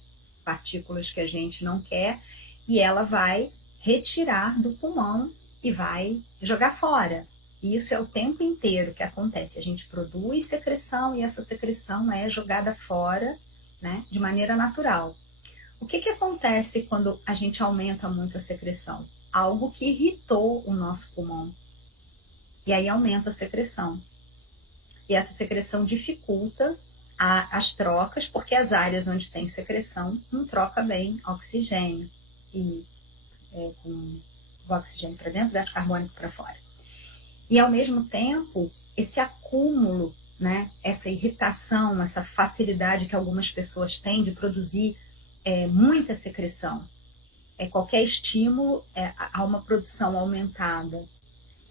partículas que a gente não quer, e ela vai retirar do pulmão e vai jogar fora. E isso é o tempo inteiro que acontece. A gente produz secreção e essa secreção é jogada fora, né, de maneira natural. O que acontece quando a gente aumenta muito a secreção? Algo que irritou o nosso pulmão. E aí aumenta a secreção. E essa secreção dificulta as trocas, porque as áreas onde tem secreção não troca bem oxigênio. E com o oxigênio para dentro, gás carbônico para fora. E, ao mesmo tempo, esse acúmulo, né, essa irritação, essa facilidade que algumas pessoas têm de produzir muita secreção. Qualquer estímulo há uma produção aumentada.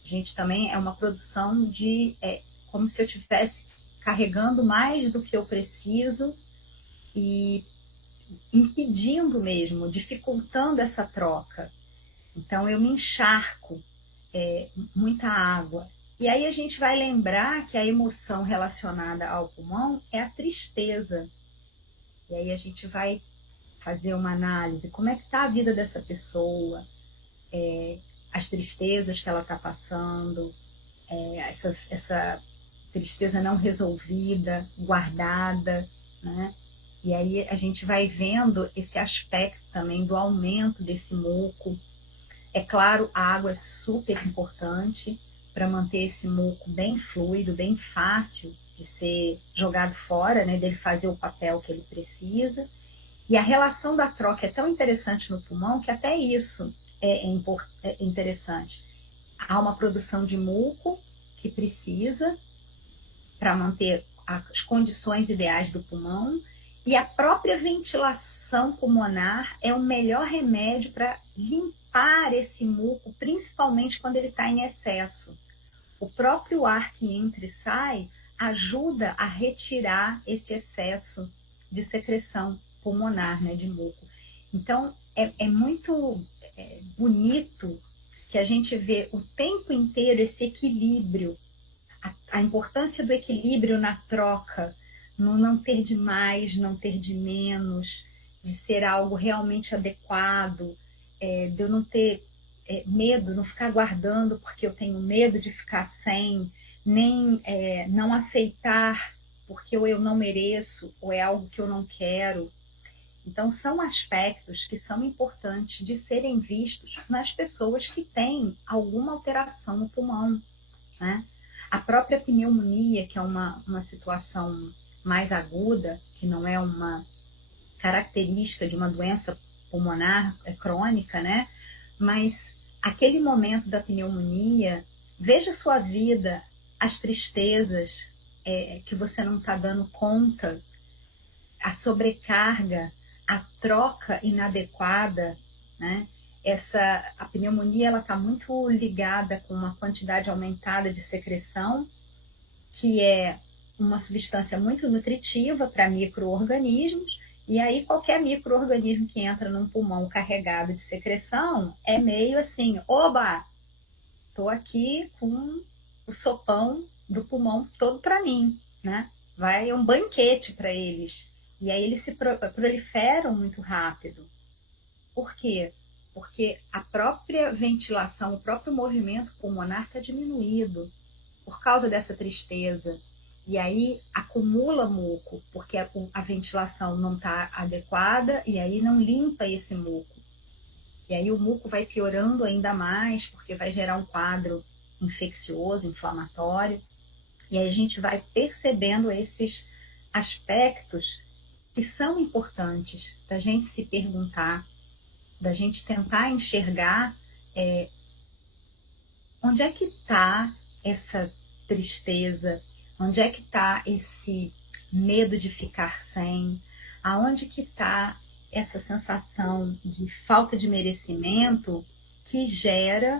A gente também é uma produção de... como se eu estivesse carregando mais do que eu preciso e impedindo mesmo, dificultando essa troca. Então, eu me encharco, muita água. E aí a gente vai lembrar que a emoção relacionada ao pulmão é a tristeza. E aí a gente vai fazer uma análise. Como é que está a vida dessa pessoa? As tristezas que ela está passando, essa tristeza não resolvida, guardada, né? E aí a gente vai vendo esse aspecto também do aumento desse muco. É claro, a água é super importante para manter esse muco bem fluido, bem fácil de ser jogado fora, né? Dele fazer o papel que ele precisa. E a relação da troca é tão interessante no pulmão que até isso é interessante. Há uma produção de muco que precisa para manter as condições ideais do pulmão, e a própria ventilação pulmonar é o melhor remédio para limpar esse muco, principalmente quando ele está em excesso. O próprio ar que entra e sai ajuda a retirar esse excesso de secreção pulmonar, né, de muco. Então, é muito bonito que a gente vê o tempo inteiro esse equilíbrio, a importância do equilíbrio na troca, no não ter de mais, não ter de menos, de ser algo realmente adequado, de eu não ter medo, não ficar guardando porque eu tenho medo de ficar sem, nem não aceitar porque ou eu não mereço, ou é algo que eu não quero. Então, são aspectos que são importantes de serem vistos nas pessoas que têm alguma alteração no pulmão, né? A própria pneumonia, que é uma situação mais aguda, que não é uma característica de uma doença pulmonar crônica, né? Mas aquele momento da pneumonia, veja a sua vida, as tristezas que você não está dando conta, a sobrecarga, a troca inadequada, né? A pneumonia ela está muito ligada com uma quantidade aumentada de secreção, que é uma substância muito nutritiva para micro-organismos, e aí qualquer micro-organismo que entra num pulmão carregado de secreção é meio assim, oba, estou aqui com o sopão do pulmão todo para mim, né? É um banquete para eles. E aí eles se proliferam muito rápido. Por quê? Porque a própria ventilação, o próprio movimento pulmonar está diminuído por causa dessa tristeza. E aí acumula muco, porque a ventilação não está adequada e aí não limpa esse muco. E aí o muco vai piorando ainda mais, porque vai gerar um quadro infeccioso, inflamatório. E aí a gente vai percebendo esses aspectos que são importantes da gente se perguntar, da gente tentar enxergar onde é que está essa tristeza, onde é que está esse medo de ficar sem, aonde que está essa sensação de falta de merecimento que gera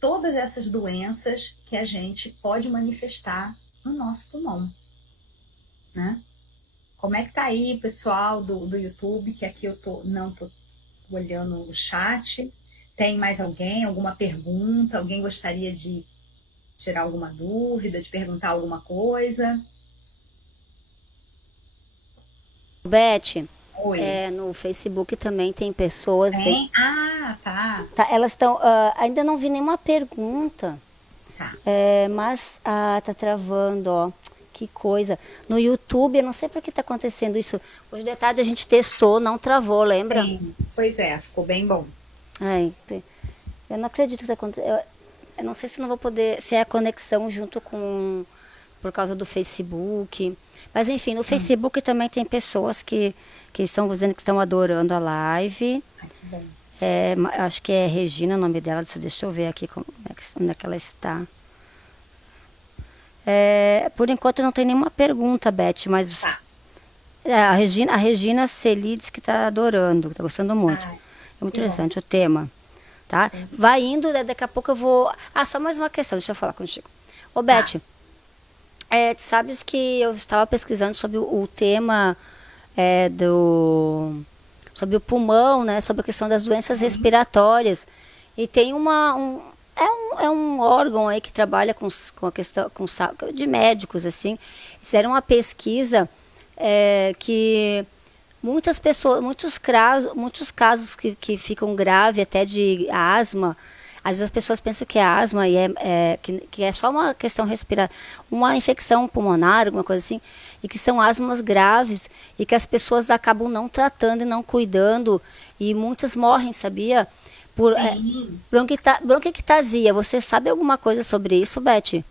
todas essas doenças que a gente pode manifestar no nosso pulmão, né? Como é que tá aí, pessoal do YouTube, que aqui eu não tô olhando o chat. Tem mais alguém, alguma pergunta? Alguém gostaria de tirar alguma dúvida, de perguntar alguma coisa? Beth, Oi. No Facebook também tem pessoas... Tem? Ah, tá. Elas estão... ainda não vi nenhuma pergunta. Tá. Mas tá travando, ó. Que coisa. No YouTube, eu não sei por que está acontecendo isso. Hoje de tarde a gente testou, não travou, lembra? Sim. Pois é, ficou bem bom. Ai, eu não acredito que está acontecendo. Eu não sei se não vou poder... Se é a conexão junto com... Por causa do Facebook. Mas enfim, no Facebook também tem pessoas que estão dizendo que estão adorando a live. Ai, que bom. Acho que é Regina o nome dela. Deixa eu ver aqui onde é que ela está. Por enquanto não tem nenhuma pergunta, Beth, mas Tá. a Regina Celi diz que está adorando, está gostando muito. Ai, É muito que bom. interessante o tema, tá? Vai indo, daqui a pouco eu vou... Só mais uma questão, deixa eu falar contigo. Ô, Tá. Beth, sabes que eu estava pesquisando sobre o tema sobre o pulmão, né? Sobre a questão das doenças respiratórias. E tem um órgão aí que trabalha com a questão de médicos, assim. Fizeram uma pesquisa que muitos casos que ficam graves até de asma. Às vezes as pessoas pensam que é asma e que é só uma questão respiratória, uma infecção pulmonar, alguma coisa assim, e que são asmas graves e que as pessoas acabam não tratando e não cuidando e muitas morrem, sabia? Por Sim. bronquiectasia. Você sabe alguma coisa sobre isso, Beth?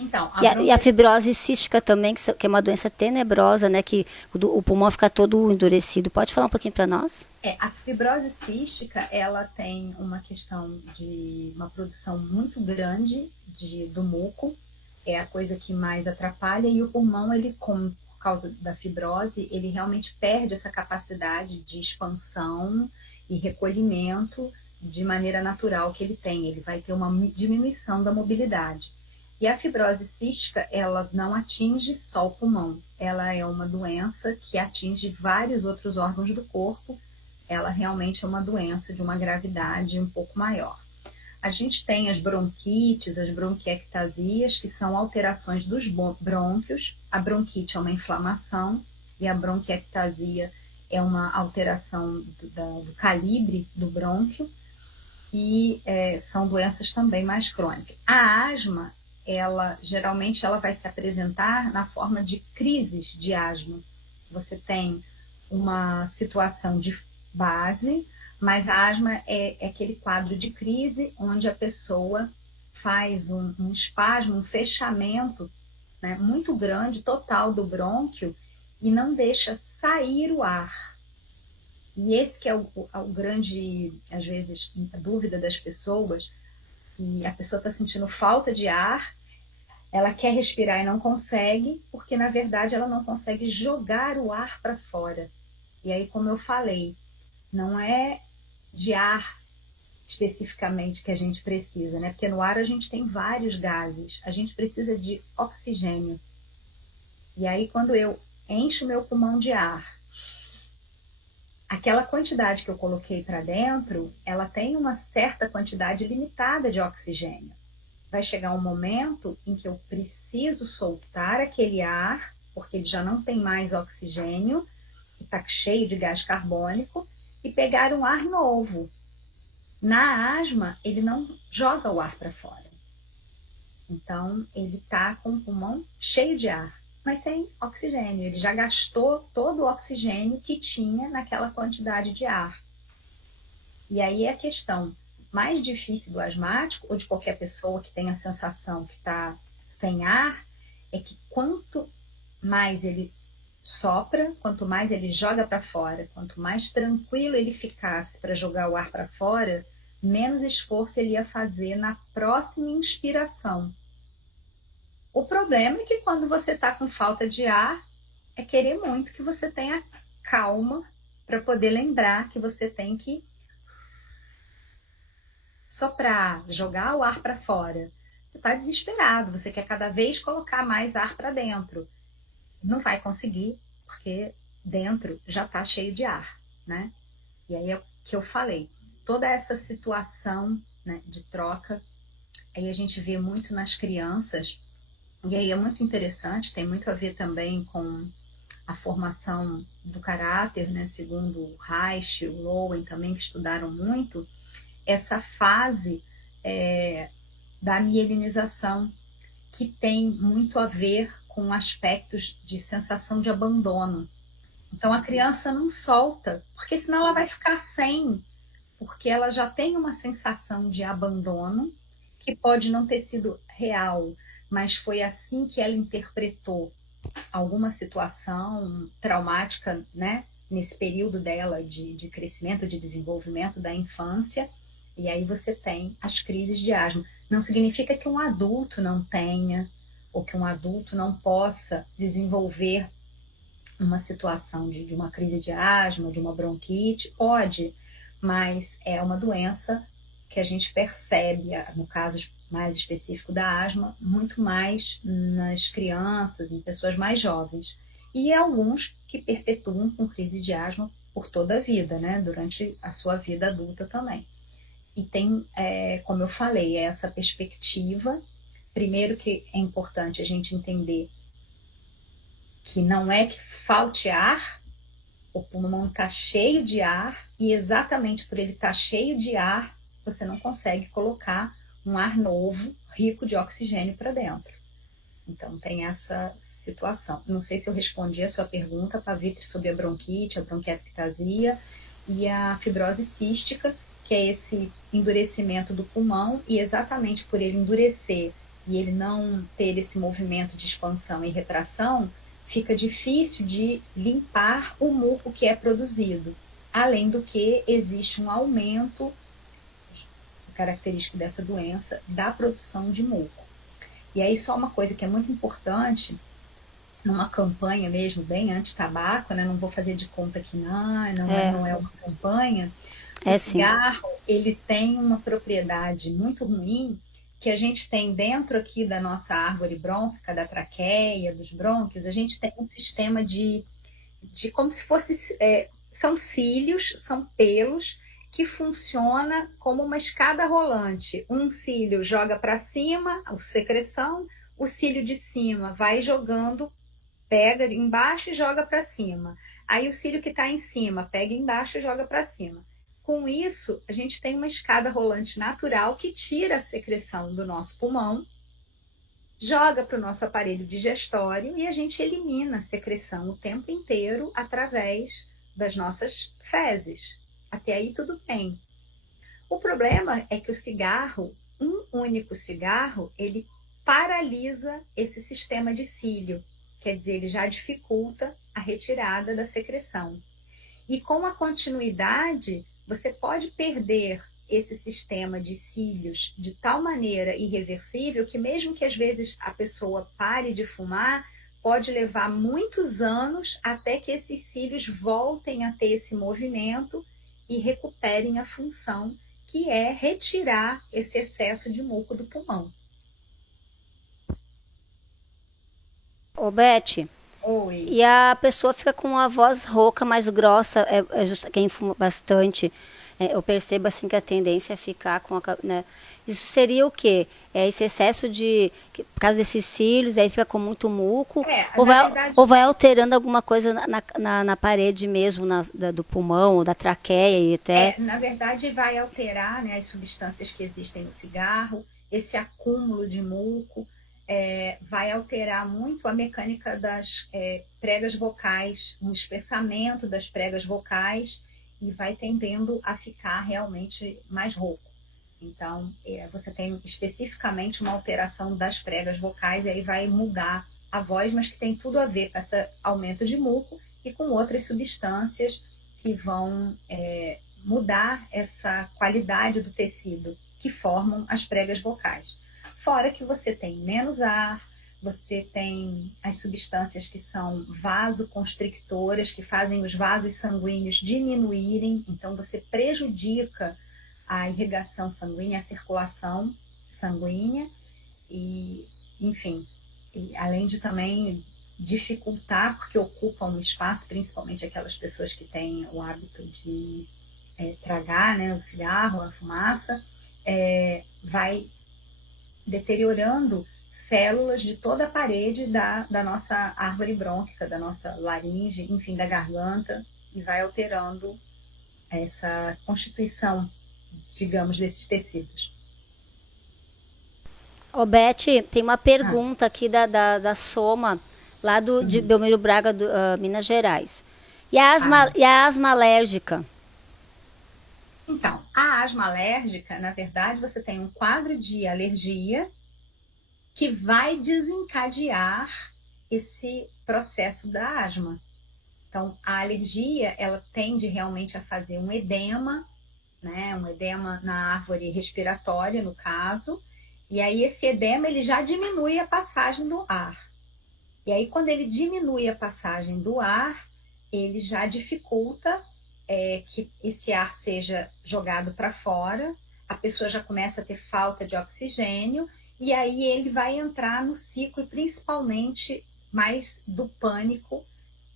Então, E a fibrose cística também, que é uma doença tenebrosa, né? Que o pulmão fica todo endurecido. Pode falar um pouquinho para nós? a fibrose cística, ela tem uma questão de uma produção muito grande do muco, é a coisa que mais atrapalha, e o pulmão, por causa da fibrose, ele realmente perde essa capacidade de expansão e recolhimento de maneira natural que ele tem. Ele vai ter uma diminuição da mobilidade. E a fibrose cística, ela não atinge só o pulmão, ela é uma doença que atinge vários outros órgãos do corpo. Ela realmente é uma doença de uma gravidade um pouco maior. A gente tem as bronquites, as bronquiectasias, que são alterações dos brônquios. A bronquite é uma inflamação e a bronquiectasia é uma alteração do calibre do brônquio, e são doenças também mais crônicas. A asma, geralmente ela vai se apresentar na forma de crises de asma. Você tem uma situação de base, mas a asma é aquele quadro de crise onde a pessoa faz um espasmo, um fechamento, né, muito grande, total do brônquio, e não deixa sair o ar. E esse que é o grande, às vezes, a dúvida das pessoas, e a pessoa está sentindo falta de ar, ela quer respirar e não consegue, porque na verdade ela não consegue jogar o ar para fora. E aí, como eu falei, não é de ar especificamente que a gente precisa, né? Porque no ar a gente tem vários gases, a gente precisa de oxigênio. E aí, quando eu encho meu pulmão de ar, aquela quantidade que eu coloquei para dentro, ela tem uma certa quantidade limitada de oxigênio. Vai chegar um momento em que eu preciso soltar aquele ar, porque ele já não tem mais oxigênio, está cheio de gás carbônico, e pegar um ar novo. Na asma, ele não joga o ar para fora. Então, ele está com o pulmão cheio de ar, mas sem oxigênio. Ele já gastou todo o oxigênio que tinha naquela quantidade de ar. E aí a questão mais difícil do asmático, ou de qualquer pessoa que tenha a sensação que está sem ar, é que quanto mais ele sopra, quanto mais ele joga para fora, quanto mais tranquilo ele ficasse para jogar o ar para fora, menos esforço ele ia fazer na próxima inspiração. O problema é que quando você está com falta de ar, é querer muito que você tenha calma para poder lembrar que você tem que soprar, jogar o ar para fora. Você está desesperado, você quer cada vez colocar mais ar para dentro. Não vai conseguir, porque dentro já está cheio de ar, né? E aí é o que eu falei. Toda essa situação, né, de troca, aí a gente vê muito nas crianças, e aí é muito interessante, tem muito a ver também com a formação do caráter, né, segundo o Reich, o Lowen também, que estudaram muito, essa fase da mielinização, que tem muito a ver com aspectos de sensação de abandono. Então a criança não solta, porque senão ela vai ficar sem, porque ela já tem uma sensação de abandono, que pode não ter sido real, mas foi assim que ela interpretou alguma situação traumática, né, nesse período dela de crescimento, de desenvolvimento da infância, e aí você tem as crises de asma. Não significa que um adulto não tenha, ou que um adulto não possa desenvolver uma situação de uma crise de asma, de uma bronquite, pode, mas é uma doença que a gente percebe, no caso mais específico da asma, muito mais nas crianças, em pessoas mais jovens. E alguns que perpetuam com crise de asma por toda a vida, né? Durante a sua vida adulta também. E tem, como eu falei, essa perspectiva. Primeiro que é importante a gente entender que não é que falte ar, o pulmão está cheio de ar, e exatamente por ele estar cheio de ar, você não consegue colocar um ar novo, rico de oxigênio para dentro. Então tem essa situação. Não sei se eu respondi a sua pergunta, Pavitri, sobre a bronquite, a bronquiectasia e a fibrose cística, que é esse endurecimento do pulmão, e exatamente por ele endurecer e ele não ter esse movimento de expansão e retração, fica difícil de limpar o muco que é produzido. Além do que existe um aumento característico dessa doença da produção de muco. E aí só uma coisa que é muito importante, numa campanha mesmo, bem anti-tabaco, né? Não vou fazer de conta que não é uma campanha. O cigarro, ele tem uma propriedade muito ruim, que a gente tem dentro aqui da nossa árvore brônquica, da traqueia, dos brônquios, a gente tem um sistema de como se fosse, são cílios, são pelos, que funciona como uma escada rolante. Um cílio joga para cima, a secreção, o cílio de cima vai jogando, pega embaixo e joga para cima. Aí o cílio que está em cima pega embaixo e joga para cima. Com isso, a gente tem uma escada rolante natural que tira a secreção do nosso pulmão, joga para o nosso aparelho digestório e a gente elimina a secreção o tempo inteiro através das nossas fezes. Até aí tudo bem. O problema é que o cigarro, um único cigarro, ele paralisa esse sistema de cílio. Quer dizer, ele já dificulta a retirada da secreção. E com a continuidade, você pode perder esse sistema de cílios de tal maneira irreversível que mesmo que às vezes a pessoa pare de fumar, pode levar muitos anos até que esses cílios voltem a ter esse movimento e recuperem a função, que é retirar esse excesso de muco do pulmão. Ô, Beth, Oi. e a pessoa fica com a voz rouca, mais grossa, quem fuma bastante, eu percebo assim que a tendência é ficar com né? Isso seria o quê? É esse excesso por causa desses cílios, aí fica com muito muco, ou vai alterando alguma coisa na parede mesmo, do pulmão, ou da traqueia e até... Na verdade vai alterar, né, as substâncias que existem no cigarro, esse acúmulo de muco, vai alterar muito a mecânica das pregas vocais, um espessamento das pregas vocais, e vai tendendo a ficar realmente mais rouco. Então, você tem especificamente uma alteração das pregas vocais, e aí vai mudar a voz, mas que tem tudo a ver com esse aumento de muco e com outras substâncias que vão mudar essa qualidade do tecido que formam as pregas vocais. Fora que você tem menos ar, você tem as substâncias que são vasoconstrictoras, que fazem os vasos sanguíneos diminuírem, então você prejudica a irrigação sanguínea, a circulação sanguínea, e, enfim, além de também dificultar, porque ocupam um espaço, principalmente aquelas pessoas que têm o hábito de tragar, né, o cigarro, a fumaça, vai deteriorando células de toda a parede da nossa árvore brônquica, da nossa laringe, enfim, da garganta, e vai alterando essa constituição, digamos, desses tecidos. Ô, Beth, tem uma pergunta aqui da Soma, lá de Belmiro Braga, Minas Gerais. E a asma alérgica? Então, a asma alérgica, na verdade, você tem um quadro de alergia que vai desencadear esse processo da asma. Então, a alergia, ela tende realmente a fazer um edema, né? Um edema na árvore respiratória, no caso, E aí esse edema ele já diminui a passagem do ar. E aí quando ele diminui a passagem do ar, ele já dificulta que esse ar seja jogado para fora, a pessoa já começa a ter falta de oxigênio, e aí ele vai entrar no ciclo principalmente mais do pânico,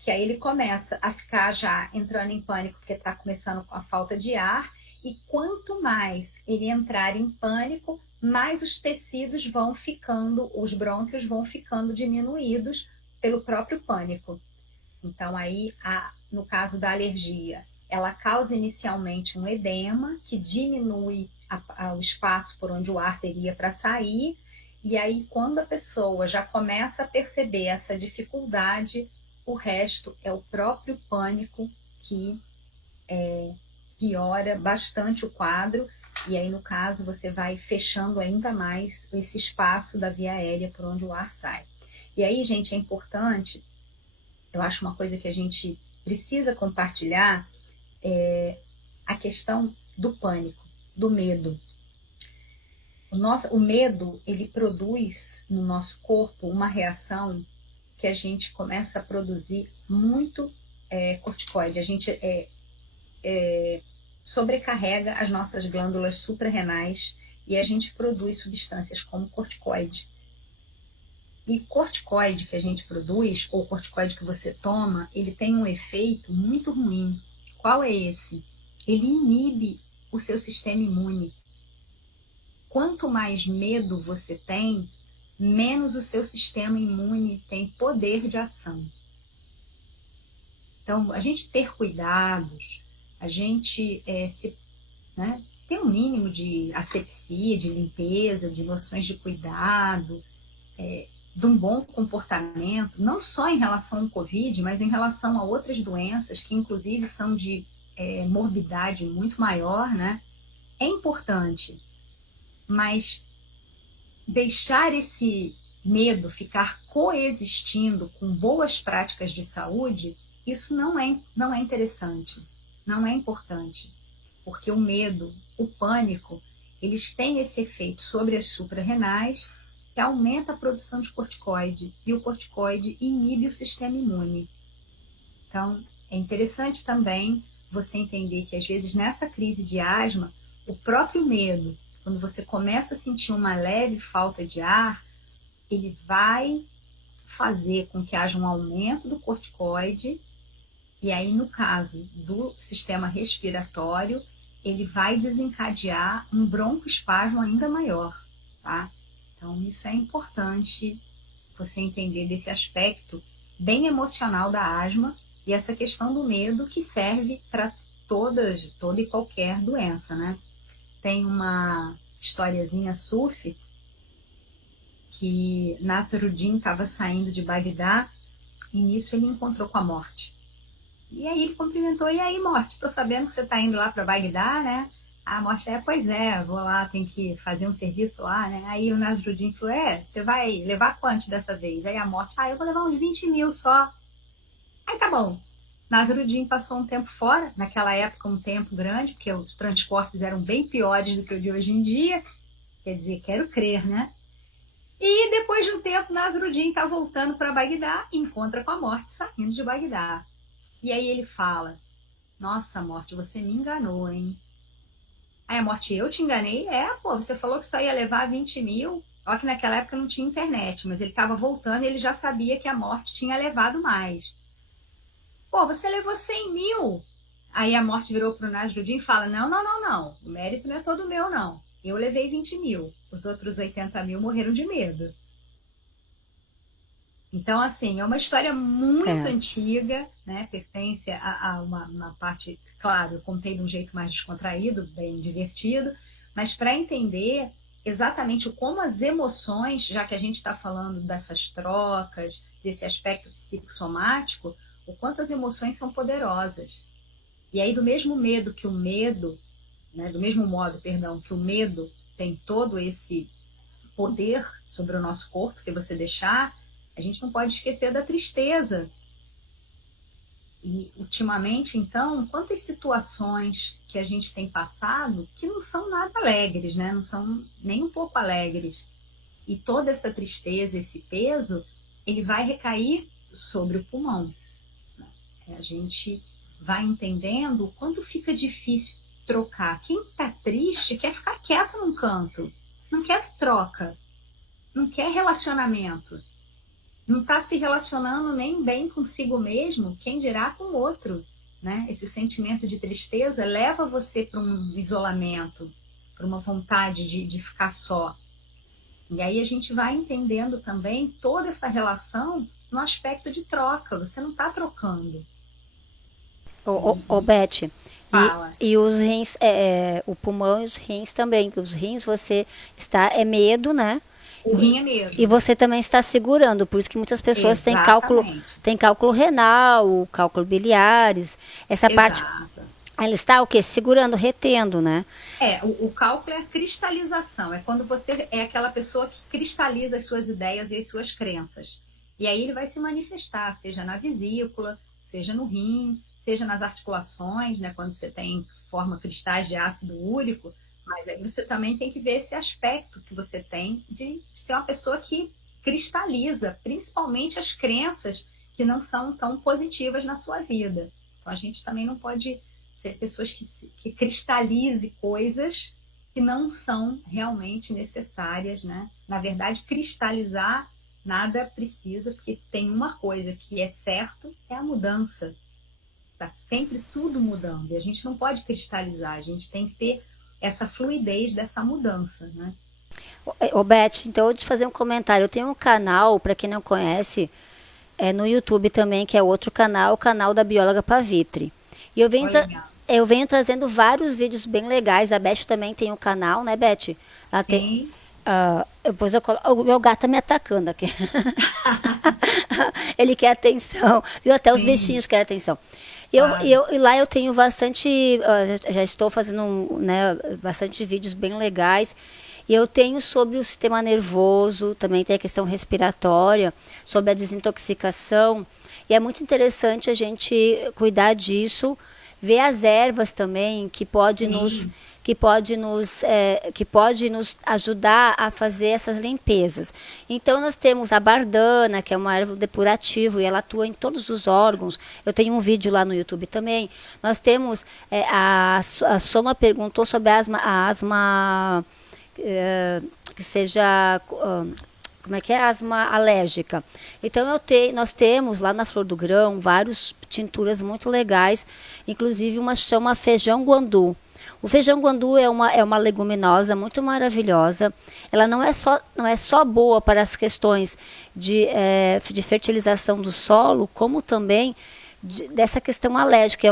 que aí ele começa a ficar já entrando em pânico porque está começando com a falta de ar, e quanto mais ele entrar em pânico, mais os tecidos vão ficando, os brônquios vão ficando diminuídos pelo próprio pânico. Então aí, no caso da alergia, ela causa inicialmente um edema que diminui o espaço por onde o ar teria para sair, e aí quando a pessoa já começa a perceber essa dificuldade, o resto é o próprio pânico que piora bastante o quadro, e aí no caso você vai fechando ainda mais esse espaço da via aérea por onde o ar sai. E aí, gente, é importante, eu acho uma coisa que a gente precisa compartilhar, a questão do pânico, do medo. O medo, ele produz no nosso corpo uma reação que a gente começa a produzir muito corticoide. A gente sobrecarrega as nossas glândulas suprarrenais e a gente produz substâncias como corticoide. E corticoide que a gente produz, ou corticoide que você toma, ele tem um efeito muito ruim. Qual é esse? Ele inibe o seu sistema imune. Quanto mais medo você tem, menos o seu sistema imune tem poder de ação. Então, a gente ter cuidados, a gente ter um mínimo de asepsia, de limpeza, de noções de cuidado, de um bom comportamento, não só em relação ao Covid, mas em relação a outras doenças, que inclusive são de morbidade muito maior, né? É importante, mas deixar esse medo ficar coexistindo com boas práticas de saúde, isso não é interessante, não é importante, porque o medo, o pânico, eles têm esse efeito sobre as suprarrenais, que aumenta a produção de corticoide, e o corticoide inibe o sistema imune. Então, é interessante também você entender que, às vezes, nessa crise de asma, o próprio medo, quando você começa a sentir uma leve falta de ar, ele vai fazer com que haja um aumento do corticoide, e aí, no caso do sistema respiratório, ele vai desencadear um broncoespasmo ainda maior, tá? Então, isso é importante você entender desse aspecto bem emocional da asma e essa questão do medo que serve para toda e qualquer doença, né? Tem uma historiazinha sufi que Nasruddin estava saindo de Bagdá e nisso ele encontrou com a morte. E aí ele cumprimentou, e aí, morte, estou sabendo que você está indo lá para Bagdá, né? A morte pois é, vou lá, tem que fazer um serviço lá, né? Aí o Nasruddin falou, você vai levar quanto dessa vez? Aí a morte, eu vou levar uns 20 mil só. Aí tá bom. Nasruddin passou um tempo fora, naquela época um tempo grande, porque os transportes eram bem piores do que o de hoje em dia, quer dizer, quero crer, né? E depois de um tempo, Nasruddin tá voltando para Bagdá e encontra com a morte saindo de Bagdá. E aí ele fala, nossa, morte, você me enganou, hein? Aí a morte, eu te enganei? Você falou que só ia levar 20 mil. Olha que naquela época não tinha internet, mas ele estava voltando e ele já sabia que a morte tinha levado mais. Você levou 100 mil. Aí a morte virou para o Nasruddin e fala, não. O mérito não é todo meu, não. Eu levei 20 mil. Os outros 80 mil morreram de medo. Então, assim, é uma história muito antiga, né? Pertence a uma parte, claro, eu contei de um jeito mais descontraído, bem divertido, mas para entender exatamente como as emoções, já que a gente está falando dessas trocas, desse aspecto psicossomático, o quanto as emoções são poderosas. E aí, do mesmo medo que o medo, né, do mesmo modo, perdão, que o medo tem todo esse poder sobre o nosso corpo, se você deixar, a gente não pode esquecer da tristeza. E ultimamente, então, quantas situações que a gente tem passado que não são nada alegres, né? Não são nem um pouco alegres. E toda essa tristeza, esse peso, ele vai recair sobre o pulmão. A gente vai entendendo o quanto fica difícil trocar. Quem está triste quer ficar quieto num canto, não quer troca, não quer relacionamento, não está se relacionando nem bem consigo mesmo, quem dirá com o outro. Né? Esse sentimento de tristeza leva você para um isolamento, para uma vontade de ficar só. E aí a gente vai entendendo também toda essa relação no aspecto de troca. Você não está trocando. Beth, Fala. e os rins, o pulmão e os rins também, que os rins você está, é medo, né? O rim é E medo. você também está segurando, por isso que muitas pessoas Exatamente. têm cálculo renal, cálculo biliares, essa parte, Exato. ela está o quê? Segurando, retendo, né? O cálculo é a cristalização, é quando você é aquela pessoa que cristaliza as suas ideias e as suas crenças. E aí ele vai se manifestar, seja na vesícula, seja no rim, seja nas articulações, né, quando você tem forma cristais de ácido úrico, mas aí você também tem que ver esse aspecto que você tem de ser uma pessoa que cristaliza, principalmente as crenças que não são tão positivas na sua vida. Então a gente também não pode ser pessoas que cristalize coisas que não são realmente necessárias, né? Na verdade, cristalizar nada precisa, porque se tem uma coisa que é certo, é a mudança. Está sempre tudo mudando. E a gente não pode cristalizar, a gente tem que ter essa fluidez dessa mudança, né? Beth, então eu vou te fazer um comentário. Eu tenho um canal, para quem não conhece, no YouTube também, que é outro canal, o canal da bióloga Pavitri. E eu venho trazendo vários vídeos bem legais. A Beth também tem um canal, né, Beth? Ela tem. Sim. Depois o meu gato tá me atacando aqui. Ele quer atenção, viu? Até os bichinhos querem atenção. E lá eu tenho bastante, já estou fazendo né, bastante vídeos bem legais. E eu tenho sobre o sistema nervoso, também tem a questão respiratória, sobre a desintoxicação. E é muito interessante a gente cuidar disso, ver as ervas também que pode nos ajudar a fazer essas limpezas. Então nós temos a bardana, que é uma erva depurativa e ela atua em todos os órgãos. Eu tenho um vídeo lá no YouTube também. Nós temos a Soma perguntou sobre a asma que seja como é que é? Asma alérgica. Então nós temos lá na Flor do Grão várias tinturas muito legais, inclusive uma chama feijão guandu. O feijão guandu é uma leguminosa muito maravilhosa. Ela não é só boa para as questões de fertilização do solo, como também dessa questão alérgica.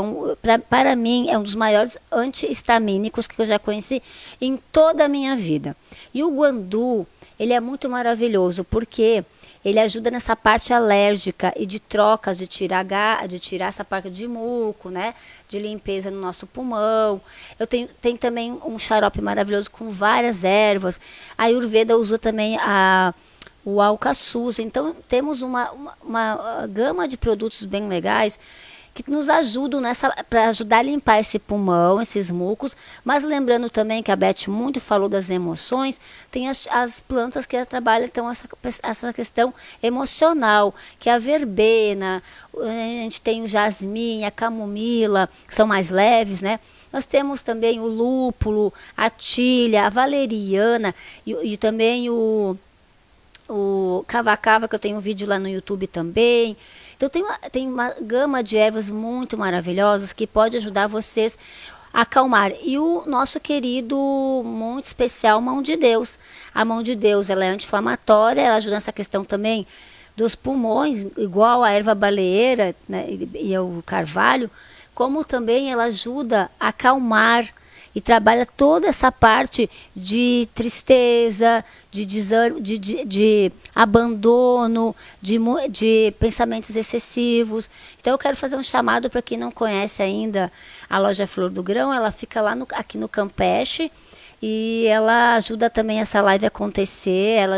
Para mim, é um dos maiores antihistamínicos que eu já conheci em toda a minha vida. E o guandu, ele é muito maravilhoso, porque ele ajuda nessa parte alérgica e de trocas, de tirar essa parte de muco, né? De limpeza no nosso pulmão. Tem também um xarope maravilhoso com várias ervas. A Ayurveda usa também o alcaçuz. Então, temos uma gama de produtos bem legais que nos ajudam para ajudar a limpar esse pulmão, esses mucos. Mas lembrando também que a Beth muito falou das emoções, tem as plantas que trabalham então essa questão emocional, que é a verbena, a gente tem o jasmim, a camomila, que são mais leves, né? Nós temos também o lúpulo, a tilha, a valeriana e também o cava-cava, que eu tenho um vídeo lá no YouTube também. Então tem uma gama de ervas muito maravilhosas que pode ajudar vocês a acalmar. E o nosso querido, muito especial, mão de Deus. A mão de Deus, ela é anti-inflamatória, ela ajuda nessa questão também dos pulmões, igual a erva baleeira, né, e o carvalho, como também ela ajuda a acalmar e trabalha toda essa parte de tristeza, de abandono, de pensamentos excessivos. Então eu quero fazer um chamado para quem não conhece ainda a loja Flor do Grão. Ela fica lá aqui no Campeche e ela ajuda também essa live a acontecer.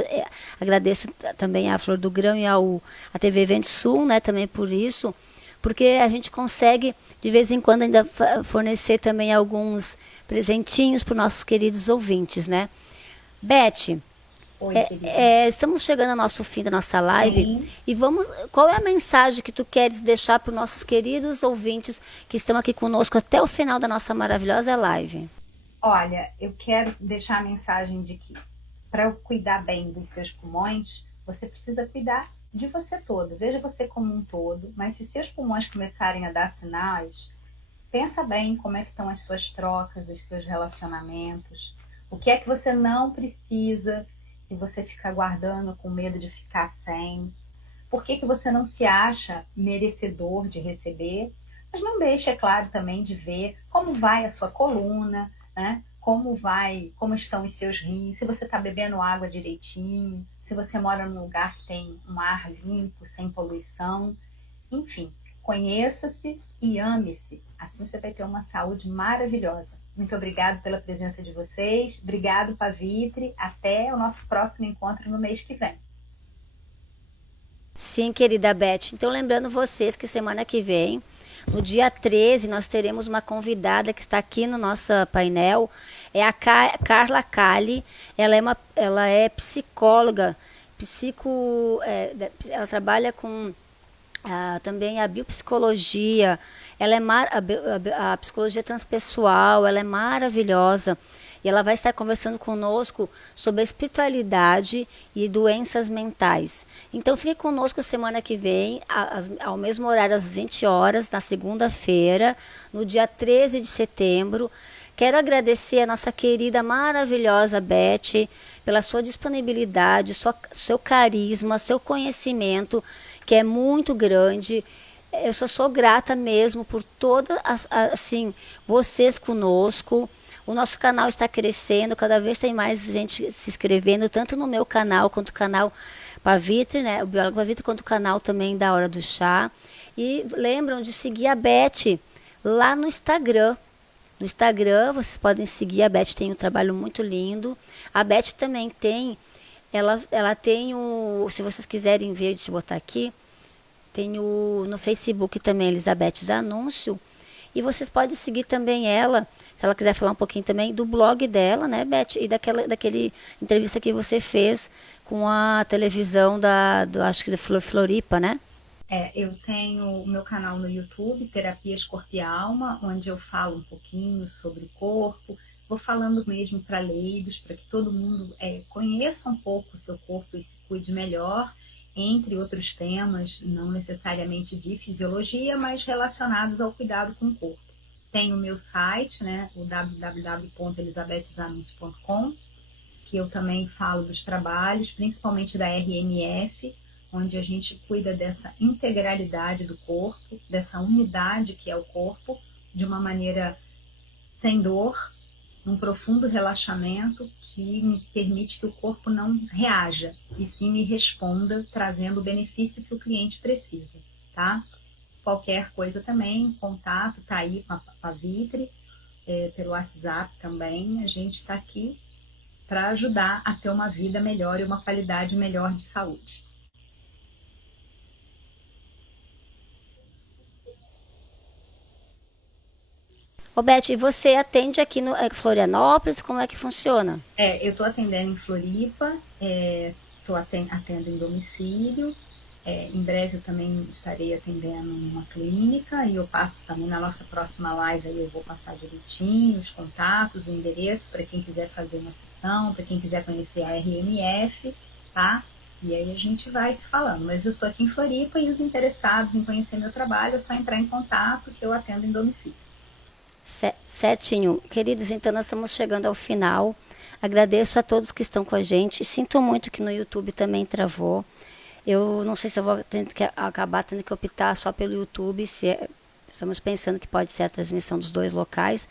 Agradeço também à Flor do Grão e a TV Vento Sul, né, também por isso. porque a gente consegue, de vez em quando, ainda fornecer também alguns presentinhos para os nossos queridos ouvintes, né? Beth, Oi, querida. estamos chegando ao nosso fim da nossa live Sim. e qual é a mensagem que tu queres deixar para os nossos queridos ouvintes que estão aqui conosco até o final da nossa maravilhosa live? Olha, eu quero deixar a mensagem de que para cuidar bem dos seus pulmões, você precisa cuidar de você todo. Veja você como um todo, mas se os seus pulmões começarem a dar sinais, pensa bem como é que estão as suas trocas, os seus relacionamentos, o que é que você não precisa e você fica guardando com medo de ficar sem. Por que você não se acha merecedor de receber? Mas não deixe, é claro, também de ver como vai a sua coluna, né? Como estão os seus rins, se você está bebendo água direitinho, se você mora num lugar que tem um ar limpo, sem poluição. Enfim, conheça-se e ame-se. Assim você vai ter uma saúde maravilhosa. Muito obrigada pela presença de vocês. Obrigado, Pavitri. Até o nosso próximo encontro no mês que vem. Sim, querida Beth. Então, lembrando vocês que semana que vem, no dia 13, nós teremos uma convidada que está aqui no nosso painel. É a Carla Cali. Ela é psicóloga, ela trabalha com também a biopsicologia. Ela é a psicologia transpessoal, ela é maravilhosa. E ela vai estar conversando conosco sobre a espiritualidade e doenças mentais. Então fique conosco semana que vem, ao mesmo horário, às 20 horas, na segunda-feira, no dia 13 de setembro. Quero agradecer a nossa querida, maravilhosa Beth pela sua disponibilidade, seu carisma, seu conhecimento, que é muito grande. Eu só sou grata mesmo por todas, assim, vocês conosco. O nosso canal está crescendo, cada vez tem mais gente se inscrevendo, tanto no meu canal quanto o canal Pavitri, né? O Biólogo Pavitri, quanto o canal também da Hora do Chá. E lembram de seguir a Beth lá no Instagram. No Instagram, vocês podem seguir, a Beth tem um trabalho muito lindo. A Beth também tem, ela tem se vocês quiserem ver, deixa eu botar aqui, tem no Facebook também, Elizabeth Zanúncio. E vocês podem seguir também ela, se ela quiser falar um pouquinho também do blog dela, né, Beth? E daquele entrevista que você fez com a televisão acho que da Floripa, né? Eu tenho o meu canal no YouTube, Terapias Corpo e Alma, onde eu falo um pouquinho sobre o corpo. Vou falando mesmo para leigos, para que todo mundo conheça um pouco o seu corpo e se cuide melhor, entre outros temas, não necessariamente de fisiologia, mas relacionados ao cuidado com o corpo. Tem o meu site, né, o www.elizabethzanuns.com, que eu também falo dos trabalhos, principalmente da RMF, onde a gente cuida dessa integralidade do corpo, dessa unidade que é o corpo, de uma maneira sem dor, um profundo relaxamento que me permite que o corpo não reaja, e sim me responda, trazendo o benefício que o cliente precisa, tá? Qualquer coisa também, contato, tá aí com a Pavitri, pelo WhatsApp também, a gente está aqui para ajudar a ter uma vida melhor e uma qualidade melhor de saúde. Ô, Beth, e você atende aqui no Florianópolis? Como é que funciona? Eu estou atendendo em Floripa, atendo em domicílio. Em breve eu também estarei atendendo numa clínica e eu passo também na nossa próxima live, aí eu vou passar direitinho os contatos, o endereço para quem quiser fazer uma sessão, para quem quiser conhecer a RMF, tá? E aí a gente vai se falando. Mas eu estou aqui em Floripa e os interessados em conhecer meu trabalho é só entrar em contato que eu atendo em domicílio. Certinho. Queridos, então nós estamos chegando ao final. Agradeço a todos que estão com a gente. Sinto muito que no YouTube também travou. Eu não sei se eu vou acabar tendo que optar só pelo YouTube. Estamos pensando que pode ser a transmissão dos dois locais.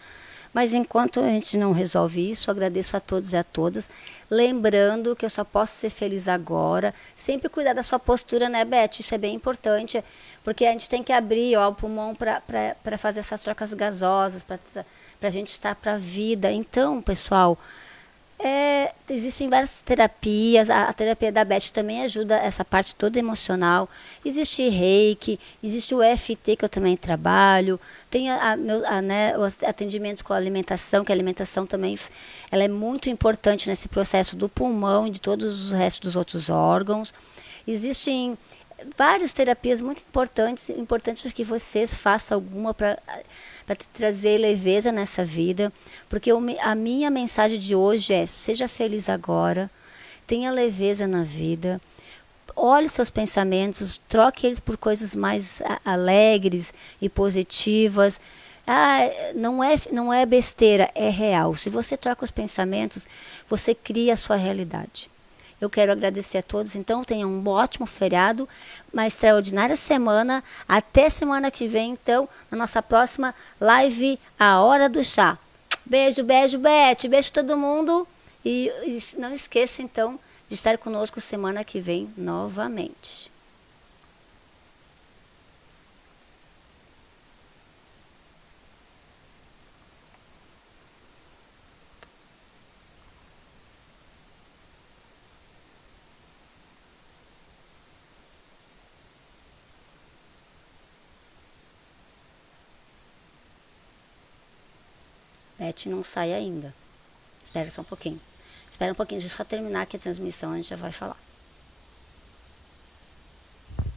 Mas enquanto a gente não resolve isso, agradeço a todos e a todas. Lembrando que eu só posso ser feliz agora. Sempre cuidar da sua postura, né, Beth? Isso é bem importante. Porque a gente tem que abrir o pulmão para fazer essas trocas gasosas, para a gente estar para a vida. Então, pessoal, Existem várias terapias, a terapia da Beth também ajuda essa parte toda emocional. Existe Reiki, existe o EFT que eu também trabalho, tem os atendimentos com a alimentação, que a alimentação também ela é muito importante nesse processo do pulmão e de todos os restos dos outros órgãos. Existem várias terapias muito importantes que vocês façam alguma para trazer leveza nessa vida, porque a minha mensagem de hoje é: seja feliz agora, tenha leveza na vida, olhe seus pensamentos, troque eles por coisas mais alegres e positivas. Não é besteira, é real. Se você troca os pensamentos, você cria a sua realidade. Eu quero agradecer a todos, então tenham um ótimo feriado, uma extraordinária semana. Até semana que vem, então, na nossa próxima live, A Hora do Chá. Beijo, beijo, Beth, beijo todo mundo. E não esqueça, então, de estar conosco semana que vem novamente. Beth não sai ainda. Espera só um pouquinho. Espera um pouquinho, deixa eu só terminar aqui a transmissão, a gente já vai falar.